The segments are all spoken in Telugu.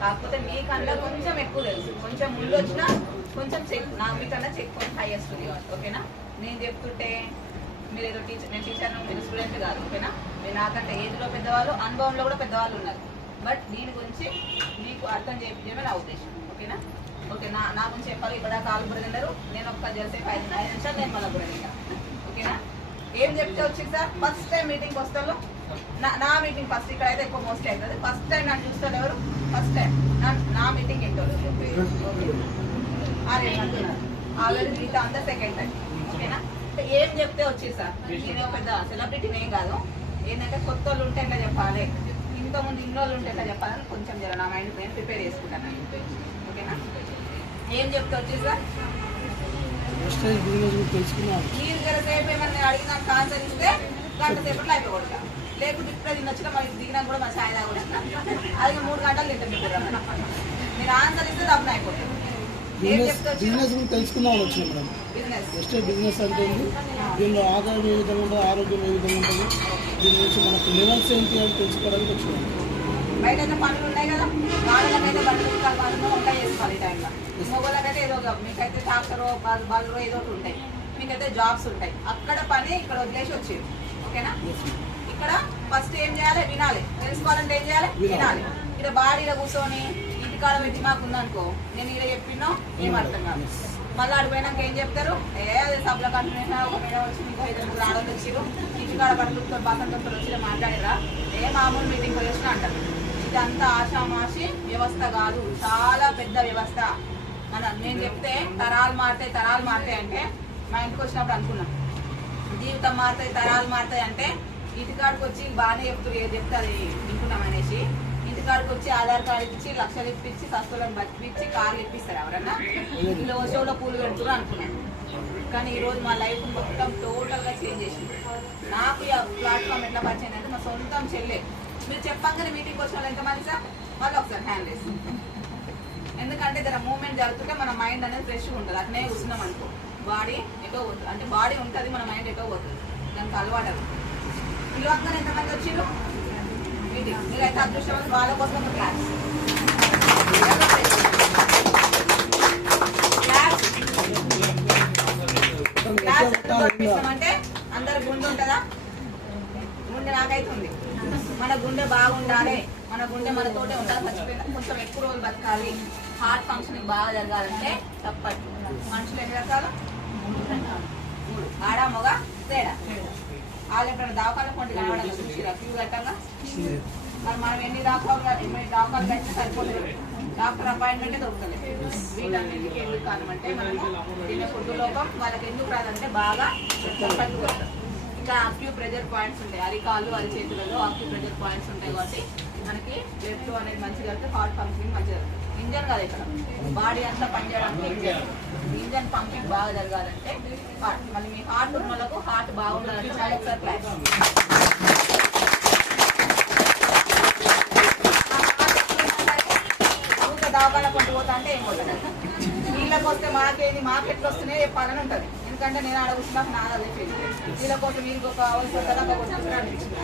కాకపోతే మీకన్నా కొంచెం ఎక్కువ తెలుసు, కొంచెం ముందు వచ్చినా కొంచెం చెక్, నాకు మీకన్నా చెక్ కొంచెం హైయెస్ట్ ఉంది. ఓకేనా? నేను చెప్తుంటే మీరు ఏదో టీచర్, నేను టీచర్, మీరు స్టూడెంట్ కాదు. ఓకేనా? మీరు నాకంటే ఏజ్లో పెద్దవాళ్ళు, అనుభవంలో కూడా పెద్దవాళ్ళు ఉన్నారు. బట్ దీని గురించి మీకు అర్థం చేయడమే నా ఉద్దేశం. ఓకేనా? ఓకే, నా గురించి చెప్పాలి. ఇక్కడ కాలు బుర్ర తిన్నారు, నేను ఒక 5 నిమిషాలు నేను మళ్ళీ బుర్ర తింటా. ఓకేనా? ఏం చెప్తే వచ్చింది సార్? ఫస్ట్ టైం మీటింగ్కి వస్తాను. నా మీటింగ్ ఫస్ట్ ఇక్కడ అయితే ఎక్కువ మోస్ట్ అవుతుంది. ఫస్ట్ టైం నన్ను చూస్తాను ఎవరు? ఫస్ట్ టైం నా మీటింగ్ ఏంటో అంటున్నారు. ఆల్రెడీ మీతో అంతా సెకండ్ టైం. ఓకేనా? ఏం చెప్తే వచ్చేది సార్? నేను పెద్ద సెలబ్రిటీని ఏం కాదు. ఏంటంటే కొత్త వాళ్ళు ఉంటే ఎట్లా చెప్పాలి, ఇంతకుముందు ఇన్ని రోజులు ఉంటే ఎట్లా చెప్పాలని కొంచెం జర నా మైండ్ నేను ప్రిపేర్ చేసుకుంటాను. ఓకేనా? ఏం చెప్తే వచ్చేది సార్? మీరు జరసేపు ఏమన్నా అడిగిన ఆన్సర్ ఇస్తే గంట సేపట్లో అయిపోకూడదు. లేకుంటే ఇప్పుడు తినొచ్చిన మరి దిగినా కూడా మన సాయి కూడా అది 3 గంటలు తింటాం. మీరు ఆన్సర్ ఇస్తే డబ్బులు అయిపోతుంది. తెలుసుకుందాం వచ్చిన మేడం. బిజినెస్ అంటే దీనిలో ఆదాయం ఏ విధంగా ఉంటుంది, ఆరోగ్యం ఏ విధంగా ఉంటుంది, దీని నుంచి మనకు లెవెల్స్ ఏంటి అని తెలుసుకోవడానికి వచ్చినాం. బయట అయితే పనులు ఉన్నాయి కదా, వాళ్ళకైతే పనులు ఉంటాయి చేసుకోవాలి. ఈ టైంలో మొగోళ్ళకైతే ఏదో మీకైతే ట్రాక్టరో బల్రో ఏదో ఒకటి ఉంటాయి, మీకైతే జాబ్స్ ఉంటాయి. అక్కడ పని ఇక్కడ వదిలేసి వచ్చేది. ఓకేనా? ఇక్కడ ఫస్ట్ ఏం చేయాలి? వినాలి. తెలుసుకోవాలంటే ఏం చేయాలి? వినాలి. ఇక్కడ బాడీలో కూర్చొని ఇంటికాడ పెట్టి మాకు ఉందనుకో, నేను ఇక్కడ చెప్పినా ఏం అర్థం కాదు. మళ్ళీ అడిపోయినాక ఏం చెప్తారు? అదే సభలో కంటిన్యూషన్ ఒక మీద వచ్చి మీకు 5 ఆడలు వచ్చారు, ఇంటికాడ పడుతుంతో బాసంతో వచ్చి మాట్లాడారా, మామూలు మీటింగ్ వచ్చి అంటారు. ఇదంతా ఆషామాషి వ్యవస్థ కాదు, చాలా పెద్ద వ్యవస్థ. నేను చెప్తే తరాలు మారుతాయి అంటే మా ఇంటికి వచ్చినప్పుడు అనుకున్నాం, జీవితం మారుతాయి, తరాలు మారుతాయి అంటే ఇంటికాడికి వచ్చి బాగానే చెప్తారు, ఏది చెప్తే అది వింటున్నాం అనేసి ఇంటికాడికి వచ్చి ఆధార్ కార్డు ఇచ్చి లక్షలు ఇప్పించి సస్తులను బతికిచ్చి కార్లు ఇప్పిస్తారు ఎవరన్నా, ఇంట్లో షోలో పూలు పెడుతున్నారు అనుకున్నాను. కానీ ఈరోజు మా లైఫ్ మొత్తం టోటల్గా చేంజ్ చేసింది. నాకు ఈ ప్లాట్ఫామ్ ఎట్లా పరిచయం అంటే మా సొంతం చెల్లె. మీరు చెప్పంగానే మీటింగ్కి వచ్చిన వాళ్ళు ఎంతమంది సార్? మళ్ళీ ఒకసారి హ్యాండ్ వేసి, ఎందుకంటే జర మూవ్మెంట్ జరుగుతుంటే మన మైండ్ అనేది ఫ్రెష్గా ఉంటుంది. అట్నే కూర్చున్నాం అనుకో, బాడీ ఎటో పోతుంది. అంటే బాడీ ఉంటుంది, మన మైండ్ ఎటో పోతుంది. దానికి అలవాటు. పిలవంగానే ఎంతమంది వచ్చిండ్రు మీటింగ్? మీరైతే అదృష్టం. వాళ్ళ కోసం ఒక క్లాస్ అంటే అందరు గుండె ఉంటుందా? గుండె నాకైతే ఉంది. మన గుండె బాగుండాలి, మన గుండె మనతోటే ఉండాలి. చచ్చిపోయిన కొంచెం ఎక్కువ రోజులు బతకాలి, హార్ట్ ఫంక్షనింగ్ బాగా జరగాలంటే తప్పదు. మనుషులు ఎన్ని రకాలు? 3. ఆడ మగ తేడా. వాళ్ళు ఎప్పుడైనా దావకాలు కొంటే కనబడాలి చూసిరా క్యూ కట్టంగా. మరి మనం ఎన్ని దావకాలు కట్టినా సరిపోలేదు, డాక్టర్ అపాయింట్మెంటే దొరుకుతుంది. వీటన్నింటికి ఎందుకు కారణమంటే మనము తినే ఫుడ్ లోపం వాళ్ళకి ఎందుకు రాదంటే బాగా పట్టుకుంటాం. ఇంకా అక్యూ ప్రెజర్ పాయింట్స్ ఉంటాయి, అరికాళ్ళు అరిచేతులలో అక్యూ ప్రెజర్ పాయింట్స్ ఉంటాయి. కాబట్టి మనకి బ్లడ్ ఫ్లో అనేది మంచిగా జరుగుతుంది, హార్ట్ పంపింగ్ మంచిగా జరుగుతుంది. ఇంజన్ కాదు ఇక్కడ, బాడీ అంతా పనిచేయడానికి ఇంజన్ పంపింగ్ బాగా జరగాలంటే హార్ట్. మళ్ళీ మీ హార్ట్ ఉన్నలకు హార్ట్ బాగుండాలంటే చాలా ఒకసారి క్లాస్. దావకాల కొంటూ పోతా అంటే ఏం పోతుంది? వీళ్ళకి వస్తే మాకేంది, మాకెట్లు వస్తున్నాయి చెప్పాలని ఉంటుంది. ఎందుకంటే నేను ఆడ కూర్చున్నప్పుడు నాది అదే ఫీల్. వీళ్ళ కోసం మీరు ఒక అనిపించింది.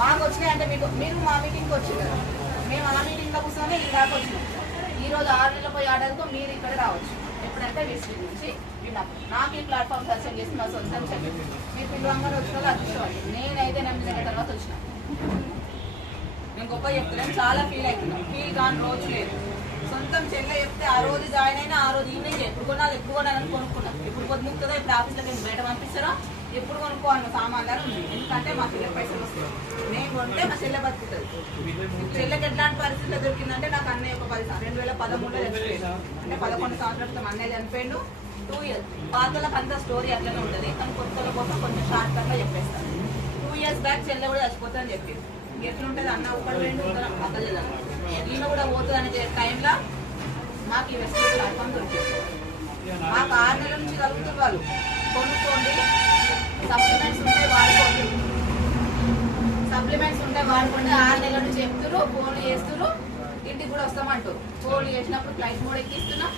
మాకు వచ్చినాయి అంటే మీరు మా మీటింగ్కి వచ్చింది కదా, మేము ఆ మీటింగ్లో కూర్చొని ఈ దాకా వచ్చినాం. ఈరోజు 6 నెలల పోయి ఆడేందుకు మీరు ఇక్కడ రావచ్చు ఎప్పుడంటే విజిట్ నుంచి విన్నప్పుడు. నాకు ఈ ప్లాట్ఫామ్ పరిచయం చేసి మా సొంతం చెప్పి మీ పిల్లలందరూ వచ్చిన వాళ్ళు అదృష్టం. నేనైతే 8 నెలల తర్వాత వచ్చిన. నేను గొప్ప చెప్తున్నాను, చాలా ఫీల్ అవుతున్నాను. ఫీల్ కాని రోజు లేదు. సొంతం చెల్లె చెప్తే ఆ రోజు జాయిన్ అయినా ఆ రోజు ఈవినింగ్ ఎప్పుడు కొనాలి, ఎప్పుడు కొనాలని కొనుక్కున్నాను. ఎప్పుడు పొద్దుముక్తుందో, ఇప్పుడు ఆఫీస్లో నేను బయట పంపిస్తారో, ఎప్పుడు కొనుక్కోవాలన్న సామాన్లు ఉంది. ఎందుకంటే మా చెల్లె పైసలు వస్తాయి, నేను కొంటే మా చెల్లె బతుకుతుంది. చెల్లెకి ఎట్లాంటి పరిస్థితిలో దొరికిందంటే నాకు అన్నయ్య ఒక 2013లో చచ్చిపోయాడు. అంటే 11 సంవత్సరాల క్రితం అన్నయ్య చనిపోయాడు. 2 years. పాతలకు అంత స్టోరీ అట్లనే ఉంటుంది, కానీ కొత్తల కోసం కొంచెం షార్ట్ కట్గా చెప్పేస్తాను. 2 years బ్యాక్ చెల్లె కూడా చచ్చిపోతుందని చెప్పింది. ఎట్లుంటుంది అన్న ఒకటి 2 అక్క చెల్లెలు ఈయన కూడా పోతుంది అనే టైంలో మాకు ఈ వెస్టేజ్ ప్లాట్ఫామ్ దొరికింది. మాకు 6 నెలల నుంచి కలుగుతుంది. వాళ్ళు కొనుక్కోండి, సప్లిమెంట్స్ ఉంటాయి వాడుకోండి, 6 నెలల నుంచి చెప్తున్నారు, ఫోన్లు చేస్తున్నారు, ఇంటికి కూడా వస్తామంటారు. ఫోన్లు చేసినప్పుడు ఫ్లైట్ మోడ్ ఎక్కిస్తున్నాం,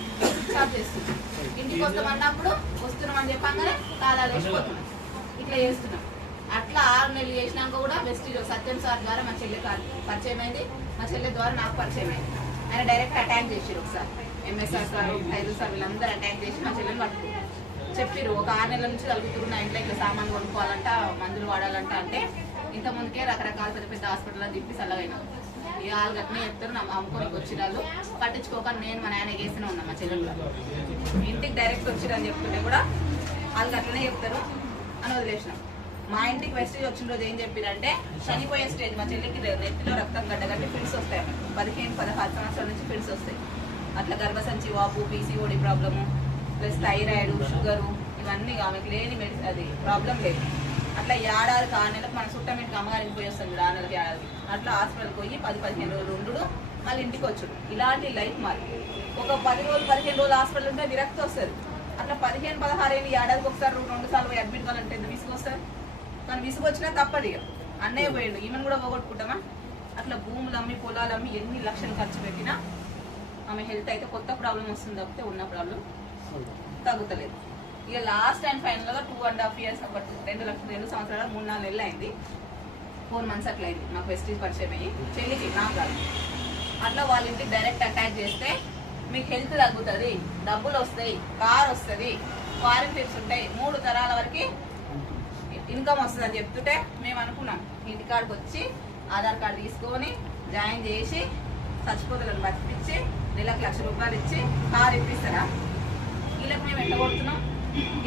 స్టాప్ చేస్తున్నాం. ఇంటికి వస్తామన్నప్పుడు వస్తున్నాం అని చెప్పంగానే తాళాలు వేసిపోతున్నాం. ఇట్లా చేస్తున్నాం. అట్లా 6 నెలలు చేసినాక కూడా వెస్టీజ్ సత్యం సార్ ద్వారా మా చెల్లి పరిచయం అయింది. మా చెల్లి ద్వారా నాకు పరిచయం అయింది. ఆయన డైరెక్ట్ అటాక్ చేసిరు ఒకసారి. ఎంఎస్ఆర్ సార్, ఖైరు సార్ వీళ్ళందరూ అటాక్ చేసి మా చెల్లెని పట్టుకు చెప్పిరు. ఒక 6 నెలల నుంచి తగ్గుతున్నారు, నా ఇంట్లో ఇట్లా సామాన్ కొనుక్కోవాలంట, మందులు వాడాలంట అంటే ఇంత ముందుకే రకరకాల పెద్ద పెద్ద హాస్పిటల్లో తిప్పి చల్లగైనా ఈ వాళ్ళు గట్టినే చెప్తారు. నా అమ్ముకోనికి వచ్చిన వాళ్ళు పట్టించుకోక నేను మా నాయన వేస్తూనే ఉన్నా. మా చెల్లెలు ఇంటికి డైరెక్ట్ వచ్చిరని చెప్తుంటే కూడా వాళ్ళు అట్లనే చెప్తారు అని వదిలేసినాం. మా ఇంటికి వెస్టేజ్ వచ్చిన రోజు ఏం చెప్పారంటే చనిపోయే స్టేజ్. మా చెల్లికి నెత్తిలో రక్తం గడ్డగట్టి ఫిట్స్ వస్తాయి. 15-16 సంవత్సరాల నుంచి ఫిట్స్ వస్తాయి. అట్లా గర్భసంచి వాపు, PCOD problem, plus thyroid, sugar ఇవన్నీ ఆమెకు లేని అది ప్రాబ్లం లేదు. అట్లా 6 నెలలకు మన చుట్టమింటికి అమ్మగారికి పోయి వస్తుంది. 6 నెలలకి 7 అట్లా హాస్పిటల్కి పోయి 10-15 రోజులు ఉండు, మళ్ళీ ఇంటికి వచ్చాడు. ఇలాంటి లైఫ్ మాది. ఒక 10 రోజులు 15 రోజులు హాస్పిటల్ ఉంటే విరక్తి వస్తుంది. అట్లా 15-16 ఏళ్ళు ఏడాదికి ఒకసారి 2 సార్లు పోయి అడ్మిట్ కావాలంటే ఎంత విసుగు వస్తుంది. కానీ విసుగు వచ్చినా తప్పదు. ఇక అన్నయ్య పోయాడు, ఈమెను కూడా పోగొట్టుకుంటామా? అట్లా భూములు అమ్మి పొలాలు అమ్మి ఎన్ని లక్షలు ఖర్చు పెట్టినా ఆమె హెల్త్ అయితే కొత్త ప్రాబ్లం వస్తుంది తప్పితే ఉన్న ప్రాబ్లం తగ్గుతలేదు. ఇక లాస్ట్ అండ్ ఫైనల్గా 2.5 years 2 సంవత్సరాలు 3-4 నెలలు అయింది. 4 months అట్లా అయింది నాకు వెస్టీజ్ పరిచయం అయ్యి. చెల్లికి నాకు కాదు. అట్లా వాళ్ళ ఇంటికి డైరెక్ట్ అటాక్ చేస్తే మీకు హెల్త్ తగ్గుతుంది, డబ్బులు వస్తాయి, కార్ వస్తుంది, ఫారిన్ ట్రిప్స్ ఉంటాయి, 3 తరాల వరకు ఇన్కమ్ వస్తుంది అని చెప్తుంటే మేము అనుకున్నాం ఇంటికాడికి వచ్చి ఆధార్ కార్డు తీసుకొని జాయిన్ చేసి చచ్చిపోతులను బతికించి నెలకు ₹1,00,000 ఇచ్చి కార్ ఇప్పిస్తారా? వీళ్ళకి మేము ఎంత కొడుతున్నాం,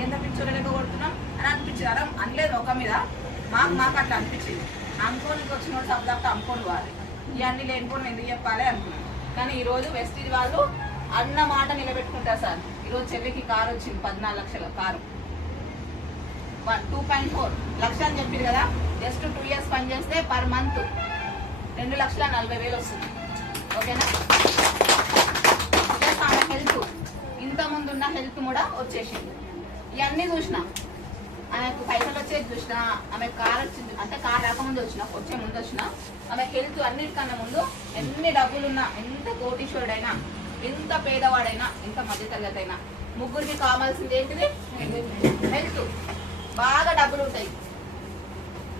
ఎంత పిక్చర్ లెక్క కొడుతున్నాం అని అనిపించారు. అనలేదు ఒక మీద మాకు అట్లా అనిపించింది. అమ్ముకోనికి వచ్చిన వాడు సబ్జెక్ట్ అమ్ముకొని పోవాలి, ఇవన్నీ లేనిపోయి ఎందుకు చెప్పాలి అనుకున్నాం. కానీ ఈరోజు వెస్టీజ్ వాళ్ళు అన్న మాట నిలబెట్టుకుంటారు సార్. ఈరోజు చెల్లికి కారు వచ్చింది, 14 లక్షల కారు. 2.4 లక్షలు అని చెప్పారు కదా. జస్ట్ 2 years పని చేస్తే పర్ మంత్ 2,40,000 వస్తుంది. ఓకేనా? ప్లస్ ఆమె హెల్త్ ఇంత ముందు ఉన్న హెల్త్ కూడా వచ్చేసింది. ఇవన్నీ చూసినా ఆమెకు పైసలు వచ్చేది చూసినా, ఆమె కార్ వచ్చింది అంటే కార్ రాకముందు వచ్చినా, వచ్చే ముందు వచ్చినా ఆమె హెల్త్ అన్నిటికన్నా ముందు ఎన్ని డబ్బులున్నా, ఎంత కోటీశ్వరుడైనా, ఎంత పేదవాడైనా, ఎంత మధ్యతరగతి అయినా ముగ్గురికి కావాల్సింది ఏంటిది? హెల్త్. బాగా డబ్బులు ఉంటాయి.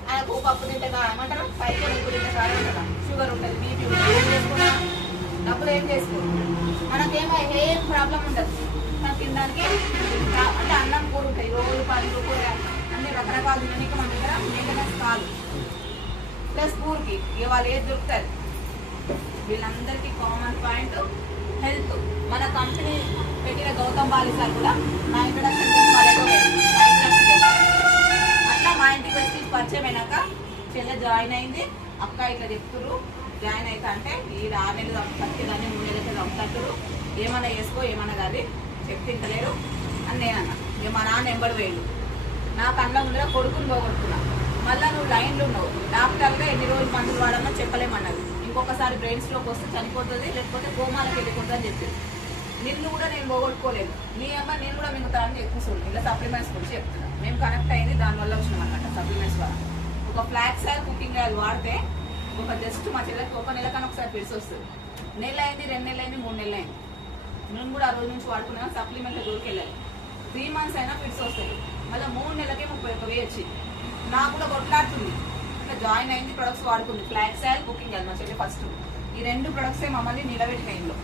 ఆయనకు పప్పు తింటే ఏమంటారు, పైకి ముగ్గురు తింటే కాదంటారా, షుగర్ ఉంటుంది, బీపీ ఉంటుంది, ఏం చేసుకున్నా డబ్బులు ఏం చేసుకోరు. మనకేమో ఏం ప్రాబ్లం ఉండదు. మనం తినడానికి అంటే అన్నం కూర ఉంటాయి, రోజు పండ్లు కూర అన్ని రకరకాలు తినడానికి మన దగ్గర మెయింటెనెన్స్ కాదు. ప్లస్ ఊరికి ఇక వాళ్ళు ఏది దొరుకుతుంది. వీళ్ళందరికీ కామన్ పాయింట్ హెల్త్. మన కంపెనీ పెట్టిన గౌతమ్ బాలి సార్ కూడా నా ఇంట్రడక్షన్ అట్లా మా ఇంటికి వచ్చి పరిచయం అయినాక చెల్లె జాయిన్ అయింది. అక్క ఇట్లా చెప్తున్నారు జాయిన్ అవుతా అంటే ఈ 6 నెలలు కానీ 3 నెలలకి చంపుతారు, ఏమన్నా వేసుకో ఏమన్నా కాదు చెప్తింటలేరు అని నేనన్నా. ఇక మా నాన్న ఎంబడి వేయండు. నా కళ్ళ ముందర కొడుకుని పోగొట్టుకున్నా. మళ్ళీ నువ్వు లైన్లో ఉన్నావు, డాక్టర్గా ఎన్ని రోజులు మందులు వాడమో చెప్పలేమన్నది. ఇంకొకసారి బ్రెయిన్ స్ట్రోక్ వస్తే చనిపోతుంది, లేకపోతే కోమాలకు వెళ్ళిపోతుంది అని చెప్పింది. నిన్ను కూడా నేను పోగొట్టుకోలేదు, నీ అమ్మ నేను కూడా మిగతాన్ని ఎక్కువ చూడండి. ఇలా సప్లిమెంట్స్ గురించి చెప్తున్నా. మేము కనెక్ట్ అయింది దానివల్ల వచ్చినాం అనమాట. సప్లిమెంట్స్ వల్ల ఒక ఫ్లాక్స్ ఆయిల్, కుకింగ్ ఆయిల్ వాడితే ఒక జస్ట్ మా చెల్లెకి 1 నెల కన్నా ఒకసారి ఫిట్స్ వస్తుంది. 1 నెల అయింది, 2 నెలలు అయింది, 3 నెలలు అయింది. నేను కూడా ఆ రోజు నుంచి వాడుకున్నా. సప్లిమెంట్లో దూరికెళ్ళాలి. 3 months అయినా ఫిట్స్ వస్తాయి. మళ్ళీ 3 నెలలకే 31,000 వచ్చింది. నాకు కూడా కొట్లాడుతుంది. ఇట్లా జాయిన్ అయింది, ప్రొడక్ట్స్ వాడుకుంది. Flax oil, cooking oil. మా చెల్లి ఫస్ట్ ఈ 2 ప్రొడక్ట్సే మమ్మల్ని నిలబెట్టిన ఇంట్లో.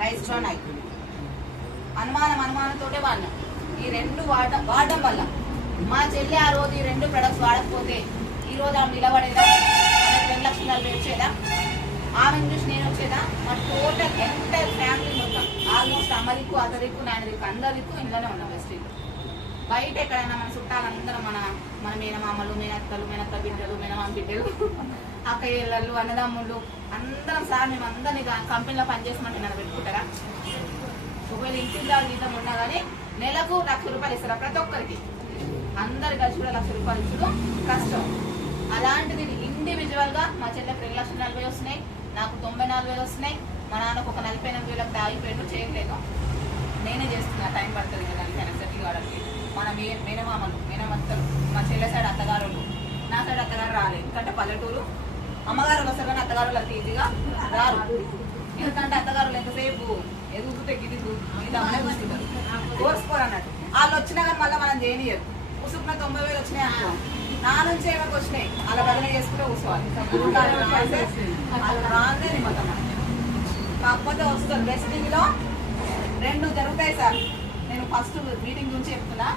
రైస్ బ్రౌన్ అయిపోయింది. అనుమానంతోటే వాడినాం. ఈ 2 వాడడం వల్ల మా చెల్లి ఆ రోజు ఈ 2 ప్రొడక్ట్స్ వాడకపోతే ఈ రోజు ఆమె నిలబడేదా? ఆమెకు 2,40,000 వచ్చేదా? ఆమెను చూసి నేను వచ్చేదా? మా టోటల్ ఎంటైర్ ఫ్యామిలీ మొత్తం ఆల్మోస్ట్ అమ్మ దిక్కు, అత్త దిక్కు, నాయన దిక్కు, అందరి దిక్కు ఇంట్లోనే ఉన్నాం వెస్టీలో. బయట ఎక్కడైనా మన చుట్టాలందరం మన మేనమామలు, మేనత్తలు, మేనత్త బిడ్డలు, మేనమామ బిడ్డలు, అక్కయ్యళ్ళు, అన్నదమ్ముళ్ళు అందరం సార్ మేము అందరినీ కంపెనీలో పనిచేసమంటే నన్ను పెట్టుకుంటారా? ఒకవేళ ఇంటికి జీతం ఉన్నా కానీ నెలకు ₹1,00,000 ఇస్తారా ప్రతి ఒక్కరికి? అందరు కలిసి కూడా ₹1,00,000 ఇచ్చడం కష్టం. అలాంటిది ఇండివిజువల్గా మా చెల్లెకి 2,40,000 వస్తున్నాయి, నాకు 94,000 వస్తున్నాయి. మా నాన్నకు ఒక 48,000 ఆగిపోయాడు, చేయట్లేదు. నేనే చేస్తున్నా. టైం పడుతుంది కదా దానికి సెటిల్ కావడానికి. మన మేనమామలు, మేనమత్తలు, మా చెల్లె సైడ్ అత్తగారు, నా సైడ్ అత్తగారు రాలేదు. ఎందుకంటే పల్లెటూరు అమ్మగారు వస్తారు కానీ అత్తగారు అంత ఈజీగా రారు. ఎందుకంటే అత్తగారు ఎంతసేపు ఎదుగుతే గిదుగు ఇదమ్మనే చూస్తుంటారు, కోర్సుకోరు అన్నట్టు. వాళ్ళు వచ్చినా కానీ మళ్ళీ మనం చేయనియరు. ఉసుకున్న 90,000 వచ్చినాయి అనుకో, నా నుంచి ఏమో వచ్చినాయి అలా బదిలీ చేసుకుంటే కూర్చోవాలి రాందే నిమ్మకం. కాకపోతే వస్తుంది బెస్టింగ్లో 2 జరుగుతాయి సార్. నేను ఫస్ట్ మీటింగ్ గురించి చెప్తున్నా.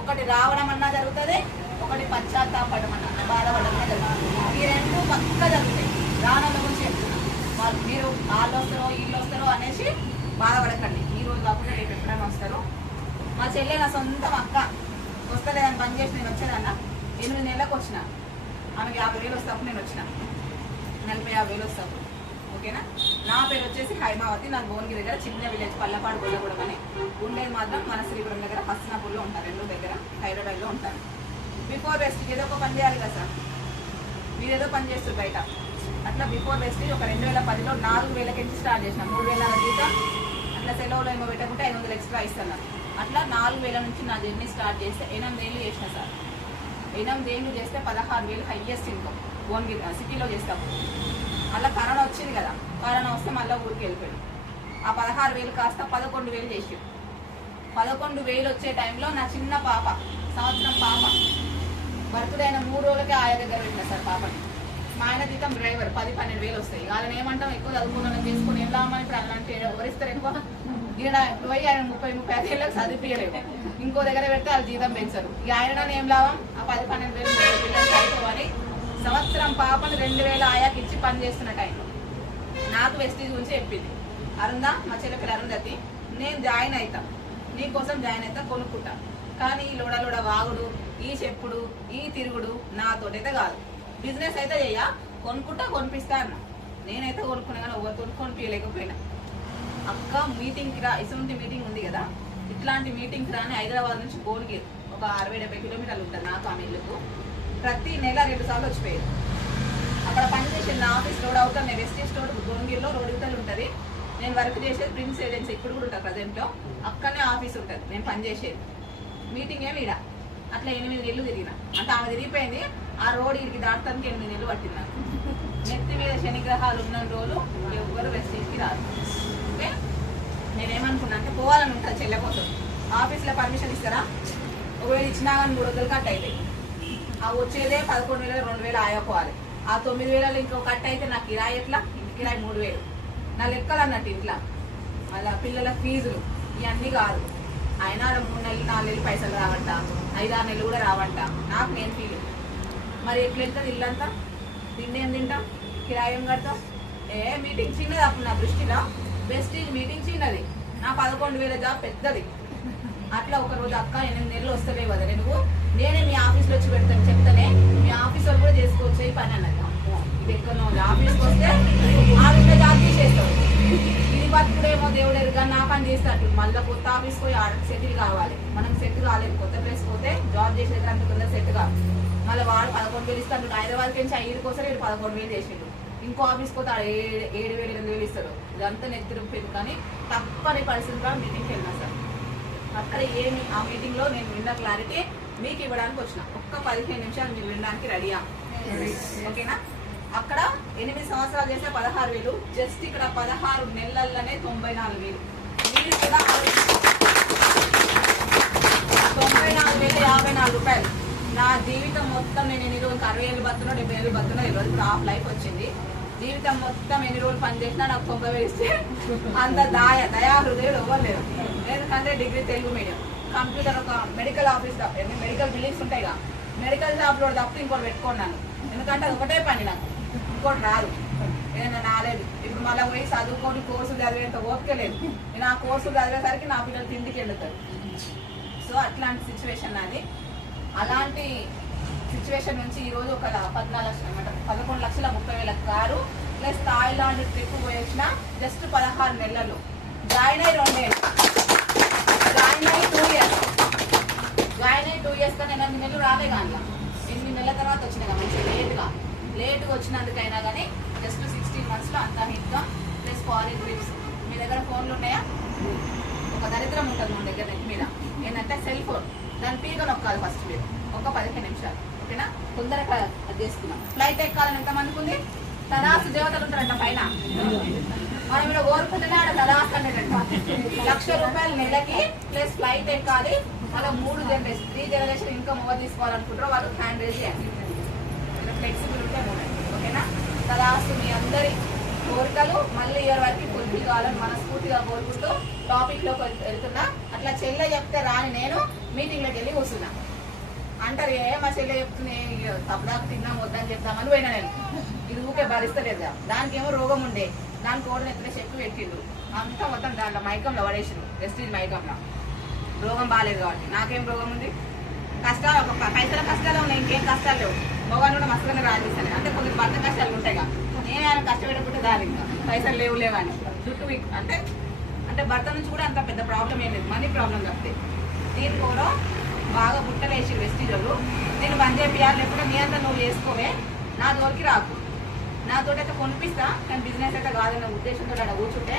ఒకటి రావడం అన్నా జరుగుతుంది, ఒకటి పశ్చాత్తాపడడం అన్నా బాధపడడం జరుగుతుంది. ఈ 2 పక్క జరుగుతాయి. రానోళ్ళ గురించి చెప్తున్నా. మీరు వాళ్ళు వస్తారో వీళ్ళు వస్తారో అనేసి బాధపడకండి. ఈ రోజు కాకుండా రేపు ఎప్పుడైనా వస్తారు. మా చెల్లె నా సొంతం అక్క వస్తలేదని పని చేసి నేను వచ్చేదన్న 8 నెలలకు వచ్చిన. ఆమెకి 50,000 వస్తాపు నేను వచ్చిన 40,000-50,000 వస్తాపు. ఓకేనా. నా పేరు వచ్చేసి హైమావతి. నాకు భువనగిరి దగ్గర చిన్న విలేజ్ పల్లపాడు గొల్లగూడెం అని. ఉండేది మాత్రం మన శ్రీపురం దగ్గర హస్నాపూర్లో ఉంటారు. 2 దగ్గర హైదరాబాద్లో ఉంటారు. బిఫోర్ వెస్టీజ్ ఏదో ఒక పని చేయాలి కదా సార్. మీరు ఏదో పని చేస్తారు బయట. అట్లా బిఫోర్ వెస్టీజ్ ఒక 2010లో 4,000కి స్టార్ట్ చేసిన. 3,000 జీతం అట్లా సెలవులో ఏమో పెట్టకుంటే 500 ఎక్స్ట్రా ఇస్తున్నారు. అట్లా 4,000 నుంచి నా జర్నీ స్టార్ట్ చేస్తే 8 ఏళ్ళు చేసిన సార్. 8 ఏళ్ళు చేస్తే 16,000 హైయెస్ట్ ఇన్కమ్ భువనగిరి సిటీలో చేస్తాము. అలా కరోనా వచ్చింది కదా. కరోనా వస్తే మళ్ళీ ఊరికి వెళ్ళిపోయాడు. ఆ 16,000 కాస్త 11,000 చేసి 11,000 వచ్చే టైంలో నా చిన్న పాప సంవత్సరం పాప బర్త్డే అయిన 3 రోజులకే ఆయా దగ్గర పెట్టిన సార్ పాపని. మా ఆయన జీతం డ్రైవర్ 10-12,000 వస్తాయి. వాళ్ళని ఏమంటాం ఎక్కువ చదువుకున్నాను చేసుకుని వెళ్దామని ఇప్పుడు అలాంటి ఎవరిస్తారు ఎక్కువ. ఈయన పోయి ఆయన 30-35 ఏళ్ళకి చదివించలేము. ఇంకో దగ్గర పెడితే వాళ్ళు జీతం పెంచరు. ఇక ఆయన ఏం లాభం. ఆ 10-12,000 పిల్లలు అయిపోవాలి. సంవత్సరం పాపను 2,000 ఆయాకి ఇచ్చి పని చేస్తున్న టైంలో నాకు వెస్టీజ్ గురించి చెప్పింది. అరుందా మా చెల్లె అరుంధతి నేను జాయిన్ అవుతా, నీకోసం జాయిన్ అవుతా, కొనుక్కుంటా. కానీ ఈ లోడ వాగుడు, ఈ చెప్పుడు, ఈ తిరుగుడు నాతోటైతే కాదు. బిజినెస్ అయితే చెయ్యా, కొనుక్కుంటా కొనిపిస్తా అన్న. నేనైతే కొనుక్కున్నా కానీ ఎవరితో కొనిపించలేకపోయినా. అక్క మీటింగ్కి రా, ఇటువంటి మీటింగ్ ఉంది కదా, ఇట్లాంటి మీటింగ్కి రాని హైదరాబాద్ నుంచి భువనగిరి ఒక 60-70 కిలోమీటర్లు ఉంటుంది నాకు ఆ ఇల్లుకు. ప్రతి నెల 2 సార్లు వచ్చిపోయేది. అక్కడ పనిచేసే నా ఆఫీస్ రోడ్ అవుతాను. నేను వెస్టీజ్ రోడ్ భువనగిరిలో రోడ్ ఇవతలు ఉంటుంది. నేను వర్క్ చేసేది ప్రిన్స్ ఏజెన్సీ ఇప్పుడు కూడా ఉంటుంది ప్రజెంట్లో. అక్కడనే ఆఫీస్ ఉంటుంది నేను పనిచేసేది. మీటింగ్ ఏమి ఇడ అట్లా 8 నెలలు తిరిగిన. అంటే ఆమె తిరిగిపోయింది. ఆ రోడ్ ఇడికి దాటడానికి 8 నెలలు పట్టింది నాకు. నెత్తి మీద శనిగ్రహాలు ఉన్న రోజులు ఎవరు వెస్టీజ్కి రాదు. ఓకే. నేనేమనుకున్నా అంటే పోవాలని ఉంటుంది చెల్లె కోసం. ఆఫీస్లో పర్మిషన్ ఇస్తారా, ఒకవేళ ఇచ్చినా కానీ 3 రోజులు కట్ అవుతాయి. ఆ వచ్చేదే 11,000 2,000 ఆగిపోవాలి. ఆ 9,000 ఇంకో కట్ అయితే నాకు కిరాయి ఎట్లా, ఇంటి కిరాయి 3,000 నా లెక్కలు అన్నట్టు ఇంట్లో. మళ్ళీ పిల్లల ఫీజులు ఇవన్నీ కాదు. అయినా 3 నెలలు 4 నెలలు పైసలు రావంట, 5-6 నెలలు కూడా రావంట. నాకు నేను ఫీలింగ్ మరి ఎట్లా వెళ్తుంది ఇల్లంతా. తిండి ఏం తింటాం, కిరాయి ఏం కడతాం. మీటింగ్ చిన్నది అప్పుడు నా దృష్టిలో. వెస్టీజ్ మీటింగ్ చిన్నది, నా 11,000 జాబ్ పెద్దది. అట్లా ఒకరోజు అక్క 8 నెలలు వస్తలే కదా నువ్వు, నేనే మీ ఆఫీస్లో వచ్చి పెడతాను చెప్తానే, మీ ఆఫీస్ వాళ్ళు కూడా చేసుకోవచ్చు ఈ పని అన్నది. ఇది ఎక్కడో ఆఫీస్కి వస్తే ఆఫీస్లో జాబ్ తీసేస్తావు. ఇది బతుకుడేమో దేవుడేరు కానీ నా పని చేస్తాడు. మళ్ళీ కొత్త ఆఫీస్కి పోయి సెటిల్ కావాలి. మనం సెట్ కాలేదు. కొత్త ప్లేస్ పోతే జాబ్ చేసే దగ్గర అంత తొందర సెట్ కాదు. మళ్ళీ వాడు 11,000 ఇస్తాడు. హైదరాబాద్కి నుంచి 5 కోసం 11,000 చేసిండు. ఇంకో ఆఫీస్కి పోతే 7,000-8,000 ఇస్తారు. ఇదంతా నెత్తిరిపోయింది. కానీ తప్పని పరిస్థితిలో మీటింగ్కి వెళ్ళినా సార్. అక్కడ ఏమి ఆ మీటింగ్లో నేను విన్న క్లారిటీ మీకు ఇవ్వడానికి వచ్చిన. ఒక్క 15 నిమిషాలు మీరు వినడానికి రెడీయా? ఓకేనా. అక్కడ 8 సంవత్సరాలు చేస్తే 16,000, జస్ట్ ఇక్కడ 16 నెలల్లోనే 94,000. మీరు కూడా 94,054 రూపాయలు. నా జీవితం మొత్తం నేను ఎన్ని రోజులు 60 ఏళ్ళు బతున్నా 70 ఏళ్ళు బతున్నా తెలియదు. ఇప్పుడు హాఫ్ లైఫ్ వచ్చింది. జీవితం మొత్తం ఎన్ని రోజులు పని చేసినా నాకు 90,000 ఇస్తే అంత దయా హృదయుడు ఇవ్వలేదు. ఎందుకంటే డిగ్రీ తెలుగు మీడియం, కంప్యూటర్, ఒక మెడికల్ ఆఫీస్, మెడికల్ బిల్డింగ్స్ ఉంటాయి కదా, మెడికల్ షాప్లో తప్ప ఇంకోటి పెట్టుకున్నాను. ఎందుకంటే అది ఒకటే పని నాకు, ఇంకోటి రాదు. ఏదైనా నాలేదు. ఇప్పుడు మళ్ళీ పోయి చదువుకొని కోర్సులు చదివేంత ఓపిక లేదు. నేను ఆ కోర్సులు చదివేసరికి నా పిల్లలు తిండికి వెళ్తారు. సో అట్లాంటి సిచ్యువేషన్ నాది. అలాంటి సిచ్యువేషన్ నుంచి ఈరోజు ఒక 11,30,000 కారు ప్లస్ థాయిలాండ్ ట్రిప్ పోయేసిన జస్ట్ 16 నెలలు. జాయిన్ అయ్యి 2 ఏళ్ళు, జాయిన్ అయ్యి 2 ఇయర్స్, జాయిన్ అయ్యి 2 ఇయర్స్ కానీ 8 నెలలు రాలే. కానీ 8 నెలల తర్వాత వచ్చినా కానీ మంచిగా లేటుగా వచ్చినందుకైనా కానీ జస్ట్ 16 monthsలో అంతా హిట్గా ప్లస్ ఫారిన్ ట్రిప్స్. మీ దగ్గర ఫోన్లు ఉన్నాయా? ఒక దరిద్రం ఉంటుంది మన దగ్గర నెట్ మీద, ఏంటంటే సెల్ ఫోన్. దాని పీగా నొక్కాలి ఫస్ట్ మీరు ఒక 15 నిమిషాలు. ఓకేనా. తొందరగా చేసుకున్నాం. ఫ్లైట్ ఎక్కాలని ఎంతమందికి ఉంది? తరాసు దేవతలు ఉంటారంట పైన. మనం ఇక్కడ కోరుకుంటేనే ఆడ తరాసు అనేటంట. 1,00,000 రూపాయలు నెలకి ప్లస్ ఫ్లైట్ ఎక్కాలి, మళ్ళీ 3 జనరేషన్ ఇన్కమ్ ఎవరు తీసుకోవాలనుకుంటారో వాళ్ళు హ్యాండ్ రేజ్ చేయండి. ఫ్లెక్సిబుల్ ఉంటే మూడండి. ఓకేనా? తదాస్తు మీ అందరి కోరికలు మళ్ళీ ఇయర్ వరకు ఫుల్ఫిల్ కావాలని మనస్ఫూర్తిగా కోరుకుంటూ టాపిక్ లోకి వెళ్తున్నా. అట్లా చెల్లె చెప్తే రాని నేను మీటింగ్లోకి వెళ్ళి కూర్చున్నా. అంటారు మా చెల్లె చెప్తుంది తప్పదాకా తిన్నాం వద్దని చెప్తామని పోయినా నేను. ఇది ఊకే భరిస్తలేదు కదా. దానికి ఏమో రోగం ఉండే, దానికి కూడా ఎత్తున చెప్పి పెట్టిండు. అంతా మొత్తం దాంట్లో మైకంలో పడేసిండు, వెస్టీజ్ మైకంలో. రోగం బాగాలేదు కాబట్టి. నాకేం రోగం ఉంది? కష్టాలు, ఒక పైసల కష్టాలు ఉన్నాయి, ఇంకేం కష్టాలు లేవు. మొగాన్ని కూడా మస్తుగానే రాజేస్తాను. అంటే కొన్ని భర్త కష్టాలు ఉంటాయిగా. నేను ఆయన కష్టపెట్టుకుంటే దాని ఇంకా పైసలు లేవని జుట్టు అంటే భర్త నుంచి కూడా అంత పెద్ద ప్రాబ్లం ఏం లేదు, మనీ ప్రాబ్లం తప్పితే. దీని కూడా బాగా బుట్టలేసి వెస్టీజ్ వాళ్ళు నేను బంద్ చేయాలి, లేకపోతే నీ అంతా నువ్వు చేసుకోవే, నా దోరికి రాకు. నాతో అయితే కొనిపిస్తా, కానీ బిజినెస్ అయితే కాదన్న ఉద్దేశంతో అక్కడ కూర్చుంటే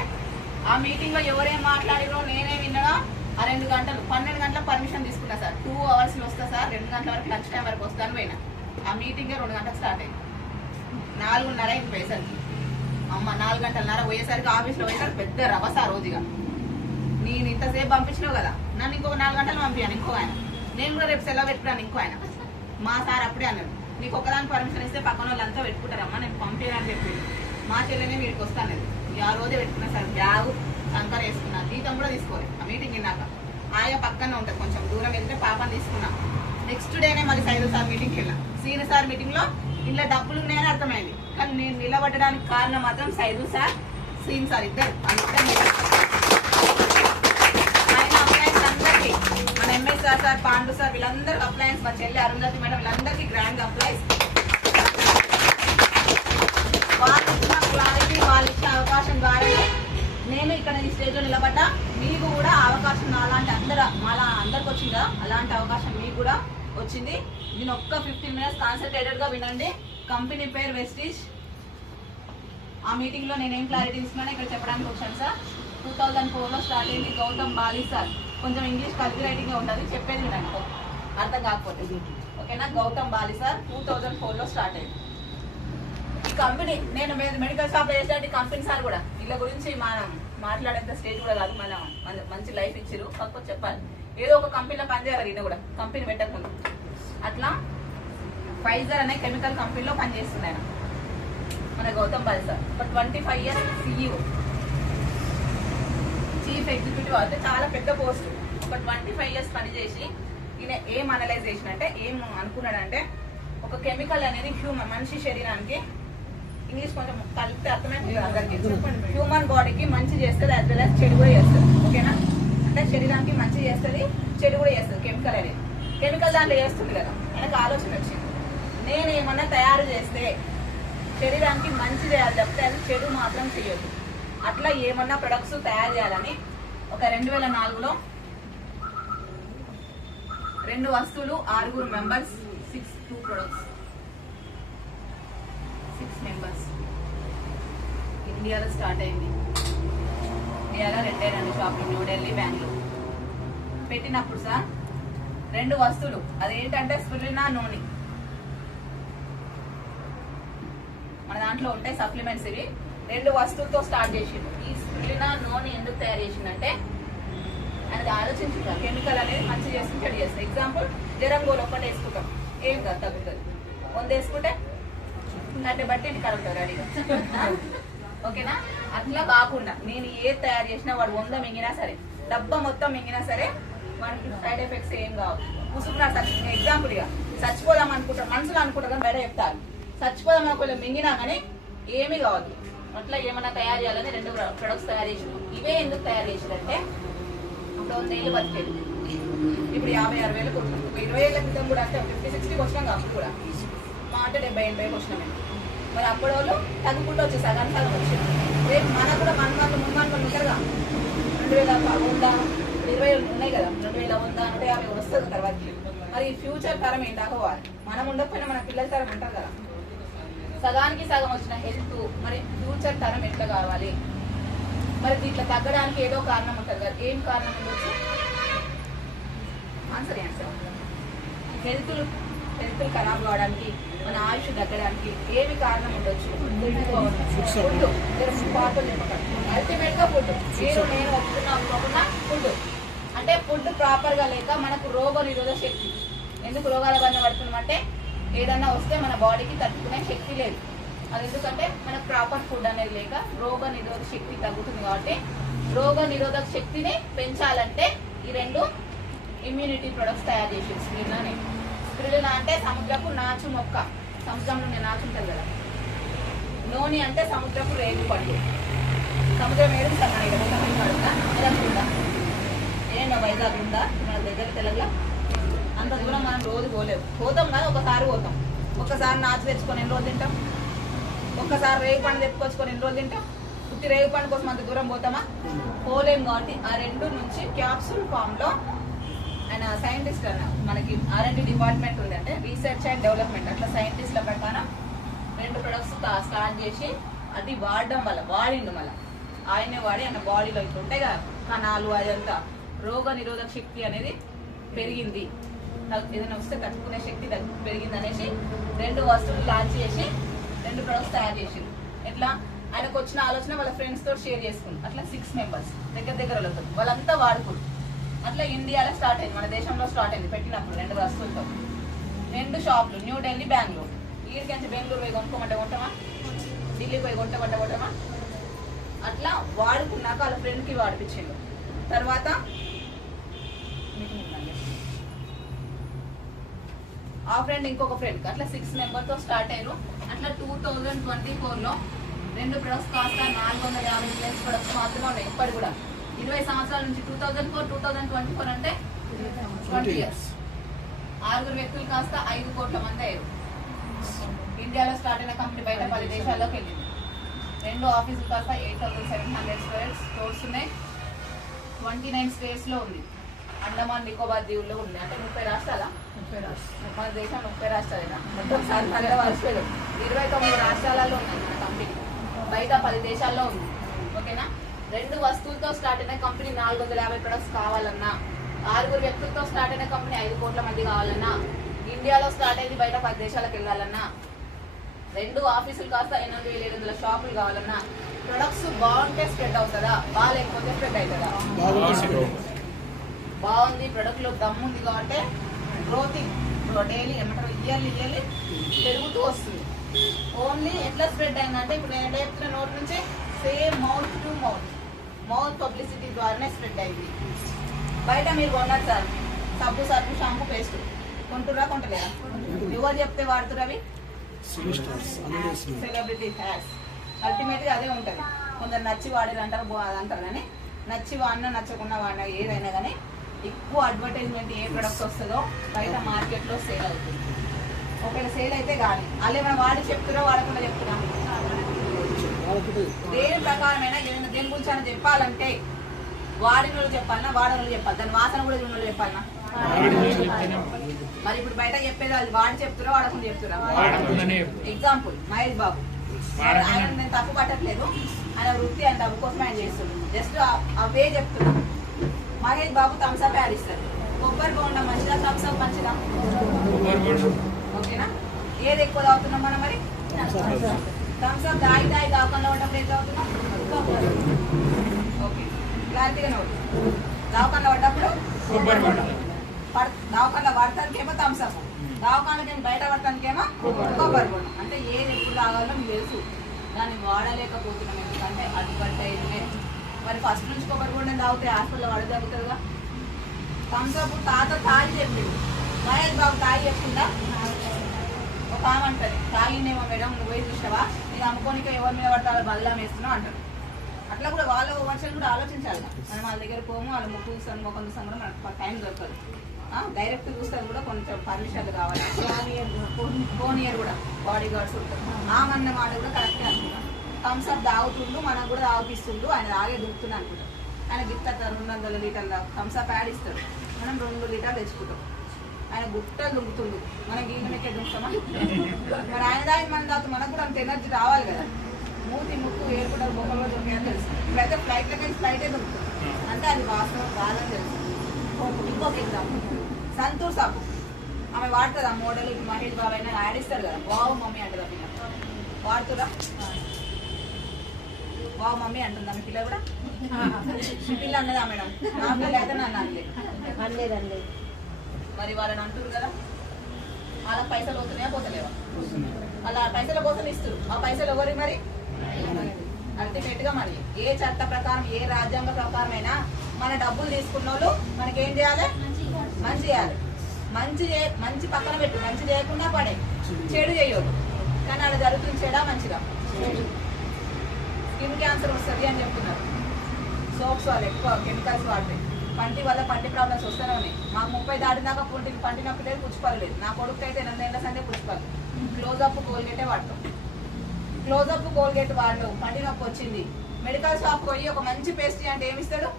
ఆ మీటింగ్లో ఎవరేం మాట్లాడిరో నేనే విన్నగా. ఆ 2 గంటలు 12 గంటలకు పర్మిషన్ తీసుకున్నా సార్. 2 అవర్స్లో వస్తా సార్, 2 గంటల వరకు లంచ్ టైం వరకు వస్తాను పోయినా. ఆ మీటింగే 2 గంటలకు స్టార్ట్ అయింది. 4:30 అయింది పోయేసరికి. అమ్మ 4 గంటలన్నర పోయేసరికి ఆఫీస్లో పోయేసరికి పెద్ద రవస రోజుగా. నేను ఇంతసేపు పంపించినావు కదా, నన్ను ఇంకొక 4 గంటలు పంపించాను ఇంకో ఆయన. నేను కూడా రేపు సెలవు పెట్టుకున్నాను ఇంకో ఆయన. మా సార్ అప్పుడే అన్నాడు, నీకు ఒకదాని పర్మిషన్ ఇస్తే పక్కన వాళ్ళంతా పెట్టుకుంటారమ్మా, నేను పంపించానని చెప్పి మా చెల్లెనే వీడికి వస్తాను. ఆ రోజే పెట్టుకున్నా సార్. బ్యాగు కంకర వేసుకున్నాను, జీతం కూడా తీసుకోవాలి. ఆ మీటింగ్ విన్నాక ఆయా పక్కన ఉంటుంది, కొంచెం దూరం వెళ్తే పాపని తీసుకున్నా. నెక్స్ట్ డేనే మళ్ళీ సైదు సార్ మీటింగ్కి వెళ్ళాం. సీనియర్ సార్ మీటింగ్లో ఇలా డబ్బులు ఉన్నాయని అర్థమైంది, కానీ నేను నిలబడడానికి కారణం మాత్రం సైదు సార్, సీన్ సార్ ఇద్దరు. ఆయన అప్లయన్స్ అందరికీ, మన ఎంఎస్ సార్, పాండు సార్, వీళ్ళందరికీ అప్లయన్స్, మా చెల్లి అరుంధతి మేడం, వీళ్ళందరికీ గ్రాండ్ అప్లయన్స్. వాళ్ళు ఇచ్చిన క్లారిటీ, వాళ్ళు ఇచ్చిన అవకాశం ద్వారానే నేను ఇక్కడ ఈ స్టేజ్లో నిలబడ్డా. మీకు కూడా అవకాశం అలాంటి అందరికి వచ్చిందా, అలాంటి అవకాశం మీకు కూడా వచ్చింది. నేను ఒక్క 15 మినిట్స్ కాన్సన్ట్రేటెడ్గా వినండి. కంపెనీ పేరు వెస్టీజ్. ఆ మీటింగ్లో నేనేం క్లారిటీ ఇస్తున్నానో ఇక్కడ చెప్పడానికి వచ్చాను సార్. 2004లో స్టార్ట్ అయింది. గౌతమ్ బాలి సార్, కొంచెం ఇంగ్లీష్ కలిపి రైటింగ్గా ఉంటుంది, చెప్పేది వినండి అర్థం కాకపోతే. ఓకేనా? గౌతమ్ బాలి సార్ 2004లో స్టార్ట్ అయింది ఈ కంపెనీ. నేను మెడికల్ షాప్ చేసేటి కంపెనీ సార్ కూడా వీళ్ళ గురించి మనం మాట్లాడేంత స్టేజ్ కూడా కాదు. మనం మంచి లైఫ్ ఇచ్చిరు, కాకపోతే చెప్పాలి ఏదో ఒక కంపెనీలో పనిచేయాలి. ఈయన కూడా కంపెనీ పెట్టకుండా అట్లా ఫైజర్ అనే కెమికల్ కంపెనీలో పనిచేస్తున్నాయి మన గౌతమ్ బాలి సార్. ఒక 25 ఇయర్స్ CEO, చీఫ్ ఎగ్జిక్యూటివ్ అయితే చాలా పెద్ద పోస్ట్. ఒక 25 ఇయర్స్ పనిచేసి ఈయన ఏం అనలైజ్ చేసినంటే, ఏం అనుకున్నాడంటే, ఒక కెమికల్ అనేది మనిషి శరీరానికి, ఇంగ్లీష్ కొంచెం కలిపితే అర్థమైంది అందరికీ, హ్యూమన్ బాడీకి మంచి చేస్తుంది, యాజ్ వెల్ యాజ్ చెడు కూడా చేస్తుంది. ఓకేనా? అంటే శరీరానికి మంచి చేస్తుంది, చెడు కూడా చేస్తుంది కెమికల్ అనేది. కెమికల్ దాంట్లో చేస్తుంది కదా, ఆయనకు ఆలోచన వచ్చింది, నేను ఏమన్నా తయారు చేస్తే శరీరానికి మంచి చేయాలి తప్పితే అది చెడు మాత్రం చేయొద్దు. అట్లా ఏమన్నా ప్రొడక్ట్స్ తయారు చేయాలని ఒక 2004లో 2 వస్తువులు, 6 మెంబర్స్, 2 ప్రొడక్ట్స్, 6 మెంబర్స్. ఇండియాలో స్టార్ట్ అయింది. ఇండియాలో 2 షాపులు, న్యూఢిల్లీ, బెంగళూరు. పెట్టినప్పుడు సార్ 2 వస్తువులు, అదేంటంటే స్పిరులినా నూనె. మన దాంట్లో ఉంటాయి సప్లిమెంట్స్. ఇవి 2 వస్తువులతో స్టార్ట్ చేసిండు. ఈ స్పిరులినా నూనె ఎందుకు తయారు చేసిందంటే, అనేది ఆలోచించుకుంటాం. కెమికల్ అనేది మంచి చేస్తుంది, చెడు చేస్తుంది. ఎగ్జాంపుల్, జ్వరం గోలు ఒక్కటి వేసుకుంటాం, ఏం కాదు, తగ్గుతుంది. 100 వేసుకుంటే అంటే బట్టి ఇంటికి కలుగుతారు రెడీగా. ఓకేనా? అట్లా కాకుండా నేను ఏది తయారు చేసినా వాడు 100 మింగినా సరే, డబ్బా మొత్తం మింగినా సరే, మనకి సైడ్ ఎఫెక్ట్స్ ఏం కావు. ముసుకున్నాడు ఎగ్జాంపుల్ గా చచ్చిపోదాం అనుకుంటారు, మనసులో అనుకుంటారు కానీ బయట చెప్తారు. చచ్చిపోదాం అనుకోలేదు, మింగినా కానీ ఏమీ కావద్దు. అట్లా ఏమన్నా తయారు చేయాలని 2 ప్రొడక్ట్స్ తయారు చేసినాం. ఇవే ఎందుకు తయారు చేసినంటే, ఇప్పుడు 100 ఏళ్ళు బతికేది, ఇప్పుడు 50-60 వేలకు ఉంటుంది. 20 ఏళ్ళ క్రితం కూడా అంటే 50-60కి వచ్చినాం అప్పుడు కూడా, మా అంటే 70-80కి వచ్చినామే. మరి అప్పుడు వాళ్ళు తగ్గుకుంటూ వచ్చి సగం వచ్చింది. రేపు మనకు కూడా మనమాటలు ముందు ఉంటారుగా, 2000 20 ఉన్నాయి కదా, 2000 150 వస్తుంది తర్వాత. మరి ఫ్యూచర్ తరం ఏంటాక పోవాలి. మనం ఉండకపోయినా మన పిల్లల తరం ఉంటారు కదా. సగానికి సగం వచ్చిన హెల్త్, మరి ఫ్యూచర్ తరం ఎట్లా కావాలి? మరి దీంట్లో తగ్గడానికి ఏదో కారణం ఉంటుంది కదా. ఏం కారణం ఉండొచ్చు? ఆన్సర్ హెల్త్ ఖరాబ్ కావడానికి, మన ఆయుష్ తగ్గడానికి ఏమి కారణం ఉండొచ్చు? ఫుడ్. పాటలు చెప్పకండి, అల్టిమేట్ గా ఫుడ్. నేను ఒప్పుకున్నా అనుకోకుండా ఫుడ్ అంటే ఫుడ్ ప్రాపర్గా లేక మనకు రోగ నిరోధక శక్తి, ఎందుకు రోగాల బారిన పడుతున్నామంటే ఏదన్నా వస్తే మన బాడీకి తట్టుకునే శక్తి లేదు. అది ఎందుకంటే మనకు ప్రాపర్ ఫుడ్ అనేది లేక రోగ నిరోధక శక్తి తగ్గుతుంది. కాబట్టి రోగ నిరోధక శక్తిని పెంచాలంటే ఈ 2 ఇమ్యూనిటీ ప్రొడక్ట్స్ తయారు చేసేది. స్పిరులినా అంటే సముద్రపు నాచు మొక్క, సముద్రంలో నాచు ఉంటుంది కదా. నోని అంటే సముద్రపు రేగు పండు. సముద్రం ఏడు సార్ మన ఇక్కడ తమిళనాడుగా నిరంతుందా ఏనా వైజాగ్ ఉందా మన దగ్గర తెలంగాణ? అంత దూరం మనం రోజు పోలేము. పోతాం కానీ ఒకసారి పోతాం. ఒక్కసారి నాచు తెచ్చుకొని ఎన్ని రోజులు తింటాం? ఒక్కసారి రేగు పండు తెచ్చుకొచ్చుకొని ఎన్ని రోజులు తింటాం? ఉత్తి రేగు పండు కోసం అంత దూరం పోతామా? పోలేము. కాబట్టి ఆ 2 నుంచి క్యాప్సూల్ ఫామ్ లో ఆయన సైంటిస్ట్ అన్న మనకి R&D డిపార్ట్మెంట్ ఉంది, అంటే రీసెర్చ్ అండ్ డెవలప్మెంట్. అట్లా సైంటిస్ట్ల ప్రకారం 2 ప్రొడక్ట్స్ స్టార్ట్ చేసి అది వాడడం వల్ల వాడిండు మళ్ళీ ఆయనే వాడి ఆయన బాడీలో ఇట్లా ఉంటాయి కదా కణాలు, అదంతా రోగ నిరోధక శక్తి అనేది పెరిగింది, ఏదైనా వస్తే తట్టుకునే శక్తి పెరిగింది అనేసి 2 వస్తువులు లాంచ్ చేసి 2 ప్రొడక్ట్స్ తయారు చేసిండు. ఎట్లా ఆయనకు వచ్చిన ఆలోచన వాళ్ళ ఫ్రెండ్స్ తోటి షేర్ చేసుకుంది. అట్లా 6 మెంబర్స్ దగ్గర వాళ్ళంతా వాడుకుంటారు. అట్లా ఇండియాలో స్టార్ట్ అయింది, మన దేశంలో స్టార్ట్ అయింది పెట్టినప్పుడు 2 వస్తువులతో. 2 షాపులు, న్యూఢిల్లీ, బెంగళూరు. వీడికి బెంగళూరు పోయి కొనుక్కోమంటే కొంటామా? ఢిల్లీ పోయి కొంటామా? అట్లా వాడుకున్నాక వాళ్ళ ఫ్రెండ్కి వాడిపించిండు. తర్వాత ఆ ఫ్రెండ్ ఇంకొక ఫ్రెండ్కి, అట్లా 6 మెంబర్తో స్టార్ట్ అయ్యారు. అట్లా 2024లో 2 ప్రొడక్ట్స్ కాస్త 450 ప్రొడక్ట్స్ మాత్రమే ఉన్నాయి ఇప్పటి కూడా. 20 సంవత్సరాల నుంచి 2004-2024 అంటే 20 ఇయర్స్. 6 వ్యక్తులు కాస్త 5 కోట్ల మంది అయ్యారు. ఇండియాలో స్టార్ట్ అయిన కంపెనీ బయట 10 దేశాల్లోకి వెళ్ళింది. 2 ఆఫీసులు కాస్త 8,700 స్టోర్స్ ఉన్నాయి. 29 స్టేట్స్లో ఉంది. అండమాన్ నికోబార్ దీవుల్లో ఉంది. అంటే 30 రాష్ట్రాల మన దేశం 30 రాష్ట్రాలేనా? మొత్తం 29 రాష్ట్రాలలో ఉన్నాయి మన కంపెనీ. బయట 10 దేశాల్లో ఉంది. ఓకేనా? 2 వస్తువులతో స్టార్ట్ అయిన కంపెనీ 450 ప్రొడక్ట్స్ కావాలన్నా, 6 వ్యక్తులతో స్టార్ట్ అయిన కంపెనీ 5 కోట్ల మంది కావాలన్నా, ఇండియాలో స్టార్ట్ అయింది బయట 10 దేశాలకు వెళ్ళాలన్నా, 2 ఆఫీసులు కాస్త 8,700 షాపులు కావాలన్నా, ప్రొడక్ట్స్ బాగుంటే స్ప్రెడ్ అవుతుందా, బాగాలేకపోతే స్ప్రెడ్ అవుతుందా? బాగుంది, ప్రొడక్ట్ లో దమ్ము ఉంది కాబట్టి గ్రోతింగ్ డైలీ ఏమంటారు ఇయర్లీ పెరుగుతూ వస్తుంది. ఓన్లీ ఎట్లా స్ప్రెడ్ అయిందంటే ఇప్పుడు నేను చెప్తున్న నోట్ నుంచి same mouth to mouth publicity ద్వారానే స్ప్రెడ్ అయింది. బయట మీరు కొన్నారు సార్ సబ్బు సర్ఫు షాంపూ పేస్ట్ కొంటురా కొంటలేరా? ఎవరు చెప్తే వాడుతురు అవి? Celebrity has. అల్టిమేట్గా అదే ఉంటుంది. కొందరు నచ్చి వాడేది అంటారు, అది అంటారు. కానీ నచ్చి వాడినా నచ్చకుండా వాడినా ఏదైనా కానీ ఎక్కువ అడ్వర్టైజ్మెంట్ ఏ ప్రొడక్ట్ వస్తుందో బయట మార్కెట్లో సేల్ అవుతుంది. ఒకవేళ సేల్ అయితే కానీ అలా ఏమైనా వాడి చెప్తున్నా వాడకుండా చెప్తున్నా దేని ప్రకారమైనా ఏదైనా దేని గురించి అని చెప్పాలంటే వాడిన వాళ్ళు చెప్పాలన్నా వాడని వాళ్ళు చెప్పాలి, దాని వాసన కూడా చూడాలి చెప్పాలన్నా. మరి ఇప్పుడు బయట చెప్పేది అది వాడి చెప్తున్నా వాడకుండా చెప్తున్నా. ఎగ్జాంపుల్ మహేష్ బాబు, ఆయన నేను తప్పు పట్టట్లేదు, ఆయన వృత్తి ఆయన డబ్బు కోసం ఆయన చేస్తున్నాడు. జస్ట్ అవే చెప్తున్నా. మహేష్ బాబు థమ్స్అప్ యాడ్ ఇస్తారు. కొబ్బరి బోండా మంచిదా, థమ్స్అప్ మంచిదా? ఓకేనా? ఏది ఎక్కువ తాగుతున్నాం మనం? మరి థమ్స్అప్ దాయి దావకంలో ఉన్నప్పుడు ఏం తాగుతున్నాం? ఓకే, క్లారిటీగానే ఉంటుంది. దావకంలో పడ్డప్పుడు దావకంలో పడటానికేమో థమ్స్అప్, దావకాలకి బయట పడటానికేమో కొబ్బరి బోండా. అంటే ఏది ఎప్పుడు తాగాలో మీకు తెలుసు, దాన్ని వాడలేకపోతున్నాం ఎందుకంటే అడ్వర్టైజ్మెంట్. మరి ఫస్ట్ నుంచి కొబ్బరి బోండా తాగితే హాస్పిటల్లో వాడు తగ్గుతుందిగా. థమ్స్అప్ తాత తాగి చెప్పింది, మహేష్ బాబు తాగి చెప్తుందా? ఒక ఆమె అంటది తాగిందేమో మేడం నువ్వు పోయి చూసావా, నేను అమ్ముకోనిక ఎవరి మీద పడతారో బదలాం వేస్తున్నావు అంటారు. అట్లా కూడా వాళ్ళ వర్షాలు కూడా ఆలోచించాలి. మనం వాళ్ళ దగ్గర పోము, వాళ్ళ ముక్కు చూస్తాను ముఖం చూస్తాను కూడా మనకు టైం దొరకదు. డైరెక్ట్ చూస్తాను కూడా కొంచెం పర్మిషన్లు కావాలి. ఫోనియర్ కూడా బాడీ గార్డ్స్ ఉంటారు. ఆమన్న మాట కూడా కరెక్ట్గా అనుకుంటాం. థమ్స్అప్ తాగుతుండు, మనకు కూడా తాగిస్తుండు, ఆయన తాగే దుక్కుతుంది అనుకుంటాం. ఆయన గిట్ట 200 లీటర్ల థమ్స్అప్ యాడ్ ఇస్తాడు, మనం 2 లీటర్లు తెచ్చుకుంటాం. ఆయన గుట్టలు దుంకుతుండు, మనం గీళ్ళ మీకే దుంకుతామా? మరి ఆయన దాని మన తాగుతూ మనకు కూడా అంత ఎనర్జీ రావాలి కదా. మూతి ముక్కు ఏర్పడాలి, బొమ్మలు కూడా దొరికాయని తెలుసు. ఇప్పుడైతే ఫ్లైటే దొరుకుతుంది అంటే అది వాస్తవం కాదని తెలుసు. ఇంకొక ఎగ్జాంపుల్ సంతూర్ సాబు, ఆమె వాడుతుంది ఆ మోడల్. ఇప్పుడు మహేష్ బాబు అయినా యాడ్ ఇస్తారు కదా, బావు మమ్మీ అంటారు. పిల్ల వాడుతురా? వావ్ మమ్మీ అంటుందా మీ పిల్ల కూడా? మీ పిల్ల అన్నదా మేడం? నా పిల్ల అయితే నన్ను అనలేదు. మరి వాళ్ళని అంటారు కదా, వాళ్ళకి పైసలు పోతున్నాయా పోతలేవా? అలా పైసల కోసం ఇస్తారు. ఆ పైసలు ఎవరి మరి? అల్టిమేట్ గా మరి ఏ చట్ట ప్రకారం ఏ రాజ్యాంగ ప్రకారం అయినా మన డబ్బులు తీసుకున్న వాళ్ళు మనకేం చేయాలి? మంచి చేయాలి. మంచి పక్కన పెట్టు, మంచి చేయకుండా పడే, చెడు చేయొద్దు. కానీ అలా జరుగుతుంది చెడా మంచిగా? స్కిన్ క్యాన్సర్ వస్తుంది అని చెప్తున్నారు. సోప్స్ వాళ్ళు ఎక్కువ కెమికల్స్ వాడితే పంటి వల్ల పంటి ప్రాబ్లమ్స్ వస్తూనే ఉన్నాయి. మాకు 30 దాటినాక పంటి నొప్పి లేదు, పుచ్చిపర్లేదు. నా కొడుకు అయితే 2 ఏళ్ళ సందే పుచ్చిపర్లేదు. క్లోజప్ కోల్గేటే వాడతాం. క్లోజప్ కోల్గేట్ వాడు పంటి నొప్పి వచ్చింది, మెడికల్ షాప్ పోయి ఒక మంచి పేస్ట్రీ అంటే ఏమిస్తాడు?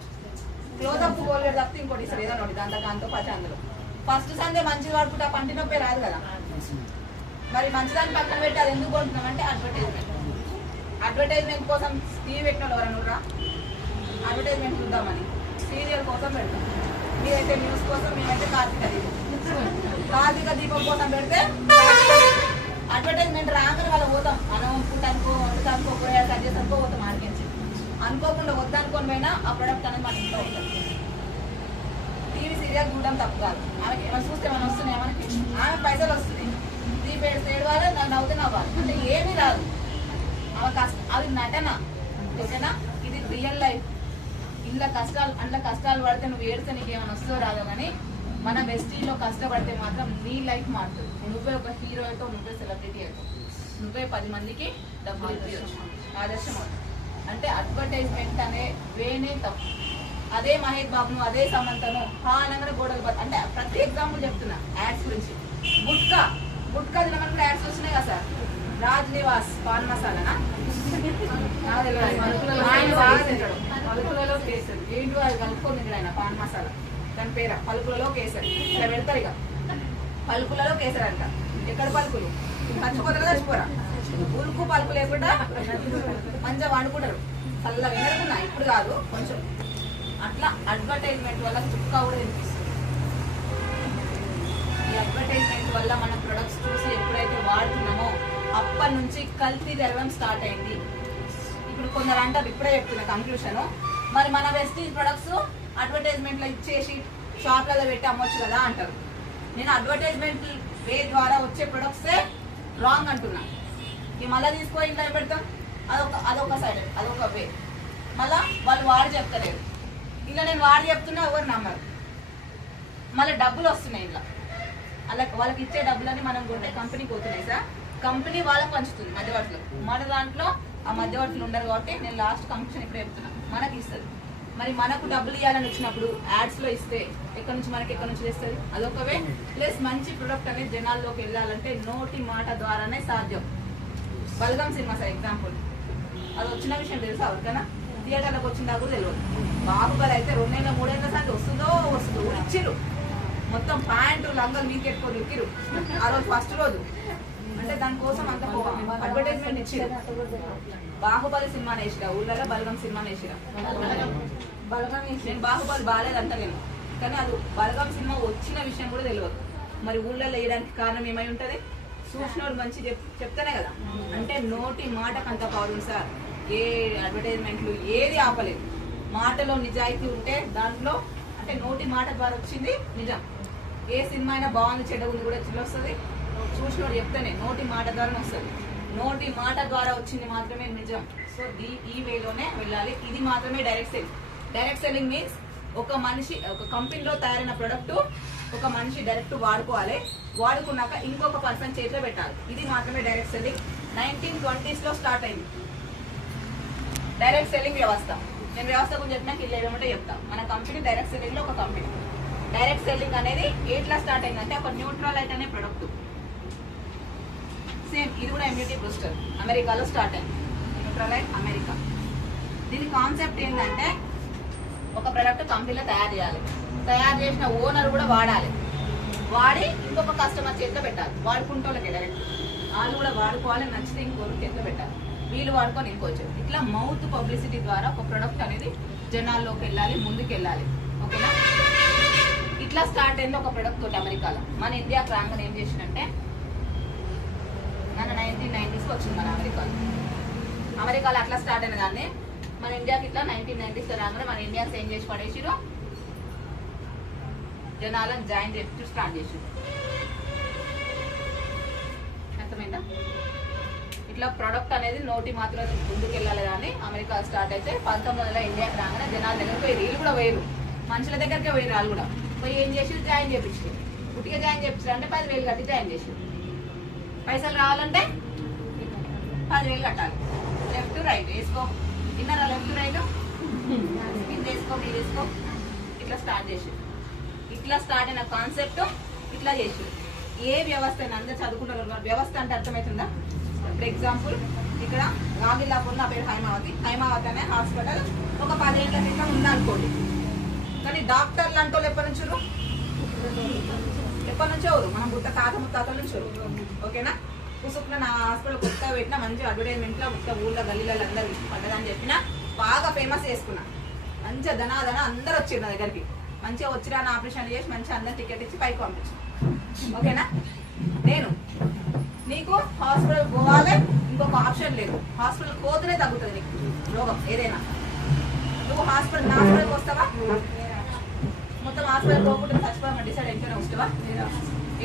క్లోజప్ కోల్గేట్ తప్పితే ఇంకోటి ఇస్తాడు ఏదో నోటి దాంతో పాటు. అందులో ఫస్ట్ సందే మంచిది వాడుకుంటే ఆ పంటి నొప్పి రాదు కదా. మరి మంచిదాన్ని పక్కన పెట్టి అది ఎందుకు కొంటున్నామంటే అడ్వర్టైజ్మెంట్ కోసం టీవీ పెట్టిన వాళ్ళు ఎవరన్నా అడ్వర్టైజ్మెంట్ చూద్దామని సీరియల్ కోసం పెడతాం. మీరైతే న్యూస్ కోసం, మేమైతే కార్తీక దీపం కోసం పెడితే అడ్వర్టైజ్మెంట్ రాగానే వాళ్ళు పోతాం. మనం ఫుడ్ అనుకో, వంటకనుకో, కూరగాయలు కట్ చేసి అనుకో పోతాం మార్కెట్. అనుకోకుండా వద్దనుకొని పోయినా ఆ ప్రొడక్ట్ అనేది మన ఇంట్లో ఉంటుంది. టీవీ సీరియల్ చూడడం తప్పు కాదు. ఆమెకి ఏమైనా చూస్తే ఏమైనా వస్తున్నాయి, మనకి ఆమె పైసలు వస్తున్నాయి. 3 ఏడవాలి, నవ్వుతే నవ్వాలి అంటే ఏమీ రాదు. ఆమె కష్టం, అది నటన. ఓకేనా? ఇది రియల్ లైఫ్. అందులో కష్టాలు పడితే నువ్వు ఏడితే నీకు ఏమైనా వస్తుందో రాదో, కానీ మన బెస్టీలో కష్టపడితే మాత్రం నీ లైఫ్ మారుతుంది. నువ్వే ఒక హీరో అవుతావు, నువ్వే సెలబ్రిటీ అవుతావు, నువ్వే 10 మందికి డబ్బులు ఇవ్వచ్చు, ఆదర్శం అవుతావు. అంటే అడ్వర్టైజ్మెంట్ అనే వేనే తప్పు. అదే మహేష్ బాబును, అదే సమంతను అనగానే గోడలు అంటే ప్రతి ఎగ్జాంపుల్ చెప్తున్నా యాడ్స్ గురించి. గుట్కా తినమని కూడా యాడ్స్ వచ్చినాయి కదా సార్. రాజ్ నివాస్ పాన్ మసాలానా? ఆయన బాగా తింటాడు. పలుకులలో కేసరి ఏంటి అది కలుపుకొని తింటాడు ఆయన. పాన్ మసాలా దాని పేర పలుకులలో కేసరి ఇలా పెడతారు. ఇక పలుకులలో కేసరి అంట. ఎక్కడ పలుకులు? మర్చిపోతారా చచ్చిపోరా? ఉరుకు పలుకు లేకుండా మంచిగా వండుకుంటారు. చల్లగా వినడుకున్నా ఇప్పుడు కాదు కొంచెం. అట్లా అడ్వర్టైజ్మెంట్ వల్ల చుక్క కూడా వినిపిస్తుంది. ఈ అడ్వర్టైజ్మెంట్ వల్ల మన ప్రొడక్ట్స్ చూసి ఎప్పుడైతే వాడుతున్నామో అప్పటి నుంచి కల్తీ జరగడం స్టార్ట్ అయింది. ఇప్పుడు కొందరు అంటారు, ఇప్పుడే చెప్తున్నా కంక్లూషన్, మరి మన వెస్టీజ్ ప్రొడక్ట్స్ అడ్వర్టైజ్మెంట్లో ఇచ్చేసి షాప్లలో పెట్టి అమ్మొచ్చు కదా అంటారు. నేను అడ్వర్టైజ్మెంట్ వే ద్వారా వచ్చే ప్రొడక్ట్సే రాంగ్ అంటున్నా. ఇక మళ్ళీ తీసుకొని ఇంట్లో పెడతాం, అదొక సైడ్, అదొక వే. మళ్ళీ వాళ్ళు వాడి చెప్తలేరు. ఇలా నేను వాడి చెప్తున్నా ఎవరు నమ్మరు. మళ్ళీ డబ్బులు వస్తున్నాయి ఇలా. అలా వాళ్ళకి ఇచ్చే డబ్బులని మనం కొంటే కంపెనీకి పోతున్నాయి సార్. కంపెనీ వాళ్ళకి పంచుతుంది మధ్యవర్తులు. మన దాంట్లో ఆ మధ్యవర్తులు ఉండరు కాబట్టి నేను లాస్ట్ కంక్లూషన్ ఇప్పుడు చెప్తున్నా, మనకి ఇస్తుంది. మరి మనకు డబ్బులు ఇవ్వాలని వచ్చినప్పుడు యాడ్స్లో ఇస్తే ఎక్కడి నుంచి తెస్తుంది? అదొక వే. ప్లస్ మంచి ప్రొడక్ట్ అనేది జనాల్లోకి వెళ్ళాలంటే నోటి మాట ద్వారానే సాధ్యం. బల్గం సినిమా సార్ ఎగ్జాంపుల్, అది వచ్చిన విషయం తెలుసా ఎవరికైనా? థియేటర్లకు వచ్చిందా కూడా తెలియదు. బాహుబలి అయితే 2 ఏళ్ళ 3 ఏళ్ళ సార్లు వస్తుందో ఇచ్చిరు. మొత్తం ప్యాంటు లంగలు మీకెట్టుకొని ఇచ్చిరు ఆ రోజు ఫస్ట్ రోజు. అంటే దానికోసం అంత అడ్వర్టైజ్మెంట్ ఇచ్చిరు. బాహుబలి సినిమా వేసిరా ఊళ్ళలో, బలగం సినిమా వేసిరా. నేను బాహుబలి బాగాలేదంటలేను, కానీ అది బలగం సినిమా వచ్చిన విషయం కూడా తెలియదు. మరి ఊళ్ళలో వేయడానికి కారణం ఏమై ఉంటుంది? చూసినోడు మంచి చెప్తానే కదా. అంటే నోటి మాటకు అంత పవర్ ఉంది సార్. ఏ అడ్వర్టైజ్మెంట్లు ఏది ఆపలేదు. మాటలో నిజాయితీ ఉంటే దాంట్లో అంటే నోటి మాట ద్వారా వచ్చింది నిజం. ఏ సినిమా అయినా బాగుంది చెడ్డ ఉంది కూడా చిన్న వస్తుంది. చూసినోడు చెప్తేనే నోటి మాట ద్వారా వస్తుంది. నోటి మాట ద్వారా వచ్చింది మాత్రమే నిజం. సో ఈ వేలోనే వెళ్ళాలి. ఇది మాత్రమే direct selling. Direct selling means ఒక కంపెనీలో తయారైన ప్రొడక్ట్ ఒక మనిషి డైరెక్ట్ వాడుకోవాలి. వాడుకున్నాక ఇంకొక పర్సన్ చేతిలో పెట్టాలి. ఇది మాత్రమే డైరెక్ట్ సెల్లింగ్. 1920s లో స్టార్ట్ అయింది డైరెక్ట్ సెల్లింగ్ వ్యవస్థ. నేను వ్యవస్థ గురించి చెప్పినాక ఇల్లు ఏమంటే చెప్తాను. మన కంపెనీ డైరెక్ట్ సెల్లింగ్ లో ఒక కంపెనీ. డైరెక్ట్ సెల్లింగ్ అనేది ఎట్లా స్టార్ట్ అయిందంటే ఒక న్యూట్రాలైట్ అనే ప్రొడక్ట్. సేమ్ ఇది కూడా ఇమ్యూనిటీ బూస్టర్. అమెరికాలో స్టార్ట్ అయింది న్యూట్రాలైట్, అమెరికా. దీని కాన్సెప్ట్ ఏంటంటే ఒక ప్రొడక్ట్ కంపెనీలో తయారు చేయాలి. తయారు చేసిన ఓనర్ కూడా వాడాలి. వాడి ఇంకొక కస్టమర్ చేతిలో పెట్టాలి. వాడుకుంటోళ్ళకి డైరెక్ట్ వాళ్ళు కూడా వాడుకోవాలి. నచ్చితే ఇంకొకరు చేతిలో పెట్టాలి. వీళ్ళు వాడుకొని ఇంకొచ్చు. ఇట్లా మౌత్ పబ్లిసిటీ ద్వారా ఒక ప్రొడక్ట్ అనేది జనాల్లోకి వెళ్ళాలి, ముందుకు వెళ్ళాలి. ఓకేనా? ఇట్లా స్టార్ట్ అయింది ఒక ప్రొడక్ట్ తోటి అమెరికాలో. మన ఇండియా క్రాంగ్ ఏం చేసిందంటే మన 1990s వచ్చింది మన అమెరికాలో అట్లా స్టార్ట్ అయిన దాన్ని మన ఇండియాకి ఇట్లా 1990s రాగానే మన ఇండియాకి ఏం చేసి పడేసిరు, జనాలను జాయిన్ చేసి స్టార్ట్ చేసి. అర్థమైందా? ఇట్లా ప్రొడక్ట్ అనేది నోటి మాత్రం ముందుకు వెళ్ళాలి. కానీ అమెరికా స్టార్ట్ అయితే 1900 ఇండియాకి రాగానే జనాల దగ్గరికి పోయి వీళ్ళు కూడా వేరు, మనుషుల దగ్గరికి పోయి వాళ్ళు కూడా పోయి ఏం చేసి జాయిన్ చేయించారు. గుట్టిగా జాయిన్ చేయించారు అంటే 10,000 కట్టి జాయిన్ చేసారు. పైసలు రావాలంటే 10,000 కట్టాలి. లెఫ్ట్ రైట్ వేసుకో, విన్నారా? లెఫ్ట్ రైట్ కింద వేసుకో, మీరు వేసుకో. ఇట్లా స్టార్ట్ చేసారు. ఇట్లా స్టార్ట్ అయిన కాన్సెప్ట్ ఇట్లా చేసారు. ఏ వ్యవస్థ అయినా అందరూ చదువుకుంటారు. వ్యవస్థ అంటే అర్థమవుతుందా? ఫర్ ఎగ్జాంపుల్ ఇక్కడ గాంధీలాపూర్ నా పేరు హైమావతి అనే హాస్పిటల్ ఒక 10 ఏళ్ల క్రితం ఉందనుకోండి. కానీ డాక్టర్లు అంటూ ఎప్పటి నుంచి మనం పుట్ట తాత ముత్తాతల నుంచి. ఓకేనా? పుసుకున్న నా హాస్పిటల్ కొత్తగా పెట్టిన మంచి అడ్వర్టైజ్మెంట్ లో కొత్త ఊళ్ళో గల్లీలలో అందరూ పడ్డదని చెప్పిన బాగా ఫేమస్ చేసుకున్నా. మంచిగా ధనాధన అందరు వచ్చారు నా దగ్గరికి. మంచిగా వచ్చిరా ఆపరేషన్ చేసి మంచిగా అందరు టికెట్ ఇచ్చి పైకి పంపించు. ఓకేనా? నేను నీకు హాస్పిటల్ పోవాలి, ఇంకొక ఆప్షన్ లేదు. హాస్పిటల్ పోతేనే తగ్గుతుంది నీకు రోగం ఏదైనా. నువ్వు హాస్పిటల్కి వస్తావా? మొత్తం హాస్పిటల్ పోకుండా చచ్చిపోమని డిసైడ్ అయిపోయినా వస్తావా?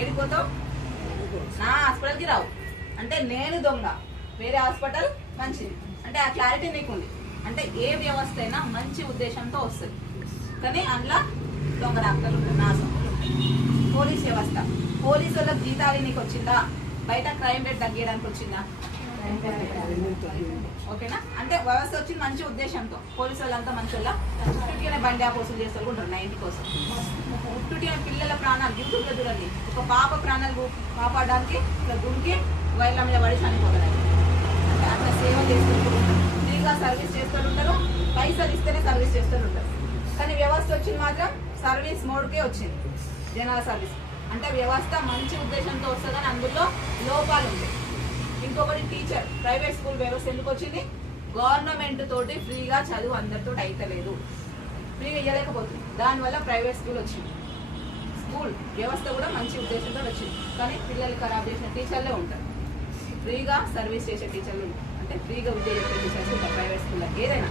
ఏడిపోతావు? నా హాస్పిటల్కి రావు. అంటే నేను దొంగ, వేరే హాస్పిటల్ మంచిది అంటే ఆ క్లారిటీ నీకుంది. అంటే ఏ వ్యవస్థ అయినా మంచి ఉద్దేశంతో వస్తుంది. కానీ అందులో దొంగ డాక్టర్లు నాశం. పోలీస్ వ్యవస్థ, పోలీసు వాళ్ళకి జీతాలు నీకు వచ్చిందా? బయట క్రైమ్ రేట్ తగ్గడానికి వచ్చిందా? ఓకేనా? అంటే వ్యవస్థ వచ్చింది మంచి ఉద్దేశంతో. పోలీసు వాళ్ళంతా మంచి వాళ్ళ ఉట్టుటిగానే బండి ఆపోసులు చేస్తారు 90 కోసం. ఉట్టుటిగా పిల్లల ప్రాణాలు యూట్యూబ్ లో చూడండి. ఒక పాప ప్రాణాలు కాపాడడానికి ఇట్లా దుంకి వైర్ల మీద పడి చనిపోతారు. అంటే అట్లా సేవ చేస్తూ ఫ్రీగా సర్వీస్ చేస్తూ ఉంటారు. పైసలు ఇస్తేనే సర్వీస్ చేస్తూ ఉంటారు. కానీ వ్యవస్థ వచ్చింది మాత్రం సర్వీస్ మోడ్కే వచ్చింది. జనాల సర్వీస్ అంటే వ్యవస్థ మంచి ఉద్దేశంతో వస్తుంది కానీ అందులో లోపాలు ఉంటాయి. ఇంకొకటి టీచర్, ప్రైవేట్ స్కూల్ వ్యవస్థ ఎందుకు వచ్చింది? గవర్నమెంట్ తోటి ఫ్రీగా చదువు అందరితో అయితలేదు, ఫ్రీగా ఇవ్వలేకపోతుంది. దానివల్ల ప్రైవేట్ స్కూల్ వచ్చింది. స్కూల్ వ్యవస్థ కూడా మంచి ఉద్దేశంతో వచ్చింది కానీ పిల్లలు ఖరాబ్ చేసిన టీచర్లే ఉంటారు. ఫ్రీగా సర్వీస్ చేసే టీచర్లు ఉంటారు. అంటే ఫ్రీగా విద్య చెప్పే టీచర్స్ ఉంటారు ప్రైవేట్ స్కూల్లో. ఏదైనా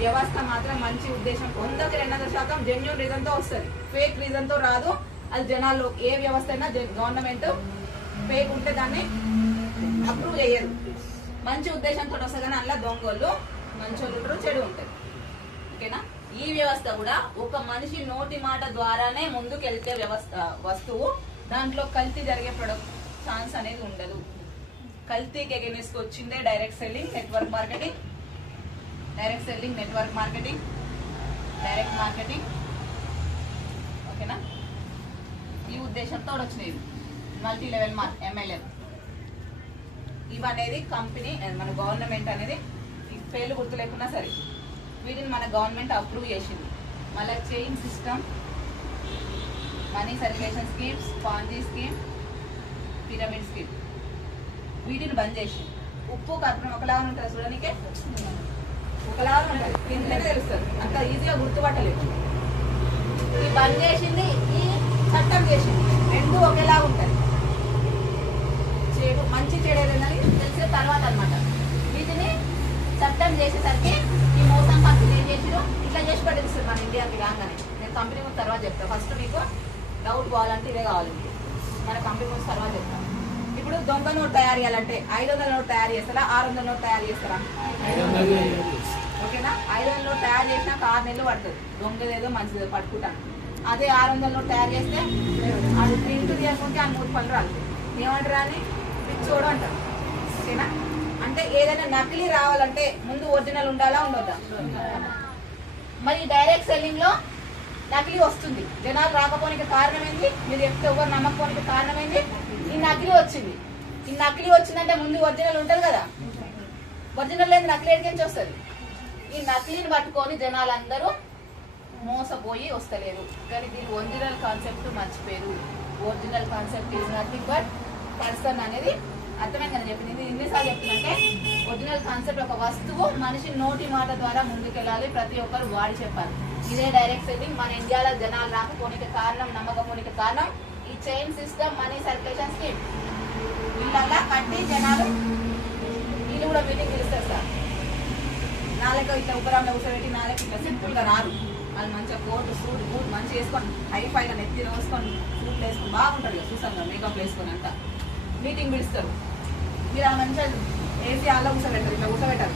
వ్యవస్థ మాత్రం మంచి ఉద్దేశం 100కి 200% జెన్యూన్ రీజన్తో వస్తుంది. ఫేక్ రీజన్తో రాదు. అది జనాల్లో ఏ వ్యవస్థ అయినా గవర్నమెంట్ ఫేక్ ఉంటే దాన్ని అప్రూవ్ చేయదు. మంచి ఉద్దేశంతో వస్తుంది కానీ అందులో దొంగలు మంచి వాళ్ళు చెడు ఉంటారు. ఓకేనా? ఈ వ్యవస్థ కూడా ఒక మనిషి నోటి మాట ద్వారానే ముందుకు వెళ్తే వ్యవస్థ వస్తువు, దాంట్లో కల్తీ జరిగే ప్రొడక్ట్ ఛాన్స్ అనేది ఉండదు. కల్తీకి ఎగెనిస్ట్ వచ్చిందే direct selling, network marketing. Direct selling, network marketing, direct marketing. ఓకేనా? ఈ ఉద్దేశంతో వచ్చినాయి మల్టీ లెవెల్ MLM. ఇవనేది కంపెనీ మన గవర్నమెంట్ అనేది పేర్లు గుర్తు లేకున్నా సరే వీటిని మన గవర్నమెంట్ అప్రూవ్ చేసింది. మళ్ళీ chain system, money circulation schemes, Ponzi scheme, pyramid scheme వీటిని బంద్ చేసి. ఉప్పు కర్పూరం ఒకలాగా ఉంటుంది చూడడానికే, ఒకలాగా ఉంటుంది, కిందనే తెలుస్తుంది, అంత ఈజీగా గుర్తుపట్టలేదు. ఈ బంద్ చేసింది, ఈ చట్టం చేసింది, రెండు ఒకేలాగా ఉంటాయి. చెడు మంచి చెడు ఏదైనా తెలిసే తర్వాత అనమాట. వీటిని చట్టం చేసేసరికి ఈ మోసం కంపెనీ ఏం చేసిరు ఇట్లా చేసి పట్టిస్తారు మన ఇండియాకి రాగానే. నేను కంపెనీ ముందు తర్వాత చెప్తాను. ఫస్ట్ మీకు డౌట్ పోవాలంటే ఇదే కావాలి. మన కంపెనీ ముందు తర్వాత చెప్తాను. ఇప్పుడు దొంగ నోట్ తయారు చేయాలంటే 500 నోట్ తయారు చేస్తారా, 600 నోట్ తయారు చేస్తారా? ఓకేనా? 500 నోట్ తయారు చేసినా 6 నెలలు పడుతుంది. దొంగదేదో మంచిదేదో పట్టుకుంటాను. అదే 600 నోట్ తయారు చేస్తే అది ప్రింట్ చేసుకుంటే ఆ 3 పనులు రాదు. ఏమంటారు అని పిచ్చోడు అంటారు. ఓకేనా? అంటే ఏదైనా నకిలీ రావాలంటే ముందు ఒరిజినల్ ఉండాలా ఉండొద్దా? మరి డైరెక్ట్ సెల్లింగ్ లో నకిలీ వస్తుంది. జనాలు రాకపోనికి కారణం ఏంటి? మీరు చెప్తే ఎవరు నమ్మకపోనికి కారణం ఏంటి? ఈ నకిలీ వచ్చింది. ఈ నకిలీ వచ్చిందంటే ముందు ఒరిజినల్ ఉంటుంది కదా. ఒరిజినల్ లేదు నకిలీ ఎడికి వస్తుంది. ఈ నకిలీని పట్టుకొని జనాలందరూ మోసపోయి వస్తలేరు. కానీ దీని ఒరిజినల్ కాన్సెప్ట్ మర్చిపోయారు. Original concept is nothing but person అనేది. అర్థమైంది కదా చెప్పింది. ఎన్నిసార్లు చెప్తుందంటే ఒరిజినల్ కాన్సెప్ట్ ఒక వస్తువు మనిషి నోటి మాట ద్వారా ముందుకెళ్ళాలి. ప్రతి ఒక్కరు వాడి చెప్పాలి. ఇదే డైరెక్ట్ సెల్లింగ్. మన ఇండియాలో జనాలు రాకపోనికి కారణం, నమ్మకపోనికి కారణం ఈ chain system, money circulation scheme. వీళ్ళల్లా కట్టి జనాలు వీళ్ళు కూడా మీటింగ్ పిలుస్తారు సార్. 4 నాలుగు ఇట్లా ఉపరాంలో కూర్చోబెట్టి నాలుగు ఇట్లా సింపుల్గా రారు. వాళ్ళు మంచిగా కోటు సూట్ బూట్ మంచిగా వేసుకొని హైఫైగా నెత్తి వేసుకొని సూట్లు వేసుకొని బాగుంటారు కదా చూసాను మేకప్ వేసుకొని అంతా మీటింగ్ పిలుస్తారు. మీరు ఆ మంచిగా ఏసీ హాల్లో కూర్చోబెట్టారు, ఇట్లా కూర్చోబెట్టారు.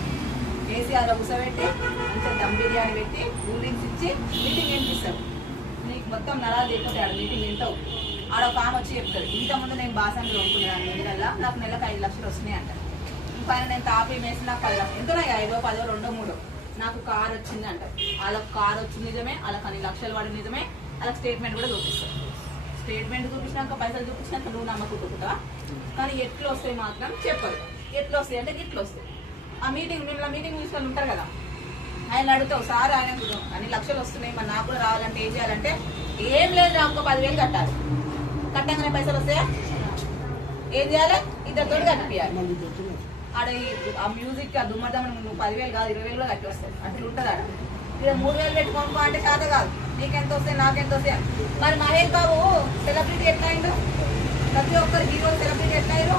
ఏసీ హాల్లో కూర్చోబెట్టి మంచిగా దమ్ బిర్యానీ పెట్టి కూల్ డ్రింక్స్ ఇచ్చి మీటింగ్ వినిపిస్తారు. నీకు మొత్తం నరాలు లేకపోతే ఆడ మీటింగ్ వింటావు. ఆడ ఒక ఆమె వచ్చి చెప్తారు, ఇంతకుముందు నేను బాసన్లు కొనుక్కున్నాను ఇందువల్ల నాకు నెలకు 5 లక్షలు వస్తున్నాయి అంట. పైన నేను తాపీ వేసి నాకు 10 లక్షలు ఎంతో 5, 10, 2, 3 నాకు కార్ వచ్చింది అంట. వాళ్ళకి కార్ వచ్చింది నిజమే, వాళ్ళకి 10 లక్షలు పడి నిజమే, వాళ్ళకి స్టేట్మెంట్ కూడా చూపిస్తారు. స్టేట్మెంట్ చూపించినాక పైసలు చూపించినాక నువ్వు నమ్మకుంటుకుంటావా? కానీ ఎట్లు వస్తాయి మాత్రం చెప్పరు. ఎట్లు వస్తాయి అంటే గిట్లు వస్తాయి. ఆ మీటింగ్ మిమ్మల్ని మీటింగ్ తీసుకొని ఉంటారు కదా, ఆయన అడుగుతావు సార్ ఆయనకు 10 లక్షలు వస్తున్నాయి మరి నాకు కూడా రావాలంటే ఏం చేయాలంటే ఏం లేదు నాకు 10,000 కట్టాలి. కట్టంగానే పైసలు వస్తాయా? ఏం చేయాలి? ఇద్దరితో కట్టియాలి. ఆడ ఆ మ్యూజిక్ ఆ దుమ్మదమ్మని నువ్వు 10,000 కాదు 20,000 కూడా కట్టి వస్తాయి. అట్లా ఉంటుంది ఆడ. ఇక్కడ 3,000 పెట్టుకోనుకో అంటే చేత కాదు, నీకెంత వస్తాయి నాకెంత వస్తాయి. మరి మహేష్ బాబు సెలబ్రిటీ ఎట్లా అయిండు? ప్రతి ఒక్కరు హీరో సెలబ్రిటీ ఎట్లా అయ్యారు?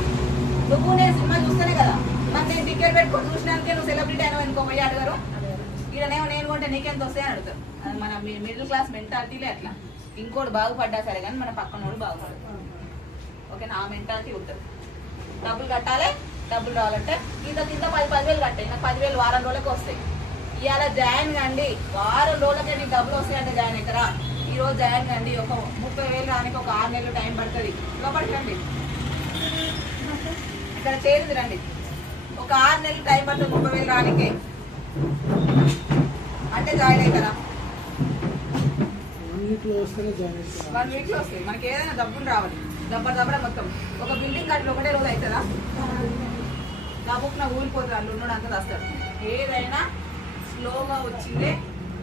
నువ్వు నేను సినిమా చూస్తేనే కదా. మరి నేను టికెట్ పెట్టుకొని చూసినాకే నువ్వు సెలబ్రిటీ అయినా ఇంకో పోయి అడగారు. ఈడనేమో నేను కొంటే నీకెంత వస్తాయని అడుగుతారు. అది మన మిడిల్ క్లాస్ మెంటాలిటీలే అట్లా. ఇంకోటి బాగుపడ్డా సరే కానీ మన పక్కనోడు బాగుపడదు. ఓకే, నా మెంటాలిటీ ఉంటుంది. డబ్బులు కట్టాలి, డబ్బులు రావాలంటే ఇంత కింద 10,000 కట్టాయి, నాకు 10,000 వారం రోజులకి వస్తాయి. ఇవాళ జాయిన్ కండి, వారం రోజులకే నీకు డబ్బులు వస్తాయంటే జాయిన్ అవుతారా? ఈ రోజు జాయిన్ కండి, ఒక 30,000 రానికి ఒక 6 నెలలు టైం పడుతుంది. లోపలికి రండి, ఇక్కడ చేరింది రండి. ఒక 6 నెలలు టైం పడుతుంది 30,000 రానికి అంటే జాయిన్ అవుతారా? 1 వీక్లో వస్తేనే జాయిన్ అవుతారు. 1 వీక్లో వస్తాయి. మనకి ఏదైనా డబ్బులు రావాలి. దబ్బర మొత్తం ఒక బిల్డింగ్ కట్టి ఒకటే రోజు అవుతుందా? డబ్బుకు నా ఊరిపోతుంది, అల్లు ఉన్నాడు అంతా వస్తాడు. ఏదైనా స్లోగా వచ్చిందే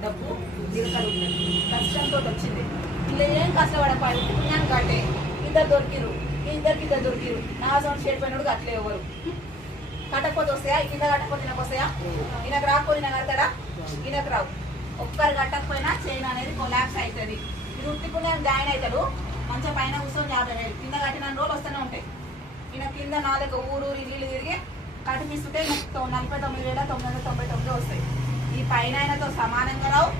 డబ్బు దిగకలు ఉంటుంది. కష్టంతో వచ్చింది. ఇలా ఏం కష్టపడపాలి పుణ్యాన్ని కట్టే. ఇద్దరు దొరికిరు, ఇద్దరు దొరికిరు. నా సౌండ్ షేడ్ పోయినోడు అట్లే ఎవరు కట్టకపోతే వస్తాయా? కింద కట్టకపోతే ఈయనకు వస్తాయా? ఈయనకు రాకపోతే ఈయన కడతాడా? ఈయనకు రావు. ఒక్కరు కట్టకపోయినా చైన్ అనేది కొలాప్స్ అవుతుంది. ఇది ఉట్టిపుణ్యం జాయిన్ అవుతాడు, మంచిగా పైన కూర్చొని 50,000 కింద కట్టిన రోజులు వస్తూనే ఉంటాయి. ఈయన కింద 4 ఊరు ఇల్లు తిరిగి కట్టిపిస్తుంటే 49,999 వస్తాయి. ఈ పైన ఆయనతో సమానంగా రావు,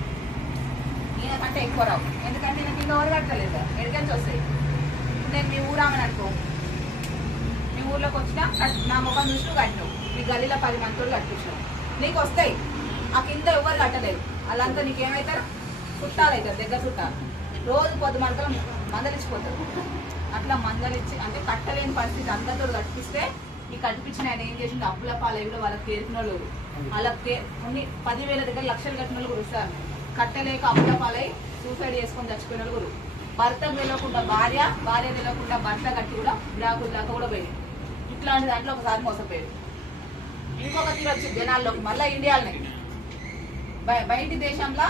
ఈయన కంటే ఎక్కువ రావు. ఎందుకంటే ఈయన కింద ఎవరు కట్టలేదు, ఎడికెళ్ళి వస్తాయి. నేను మీ ఊరామని అనుకో, మీ ఊర్లోకి వచ్చినా నా ముఖం చూసి కట్టినావు, మీ గల్లీలో 10 మందితో కట్టించావు, నీకు వస్తాయి. ఆ కింద ఎవరు కట్టలేదు, వాళ్ళంతా నీకేమవుతారు? చుట్టాలు అవుతారు, దగ్గర చుట్టాలు. రోజు పొద్దు మరకలు మందలిచ్చిపోతారు. అట్లా మందలిచ్చి అంటే కట్టలేని పరిస్థితి అందరితో కట్టిస్తే ఈ కట్టిపించిన ఆయన ఏం చేసింది? అప్పుల పాలై కూడా వాళ్ళకి తేరిన వాళ్ళు, వాళ్ళకి కొన్ని 10,000 దగ్గర లక్షలు కట్టిన వాళ్ళు కూడా సార్. కట్టలేక అప్పుల పాలై సూసైడ్ చేసుకొని చచ్చిపోయిన వాళ్ళు కూడా. భర్త తెలియకుండా భార్య తెలియకుండా భర్త కట్టి కూడా బ్లాకుల దాకా కూడా పోయింది. ఇట్లాంటి దాంట్లో ఒకసారి మోసపోయాడు. ఇంకొక తీరు వచ్చింది జనాల్లోకి మళ్ళీ ఇండియాలోనే. బయటి దేశంలో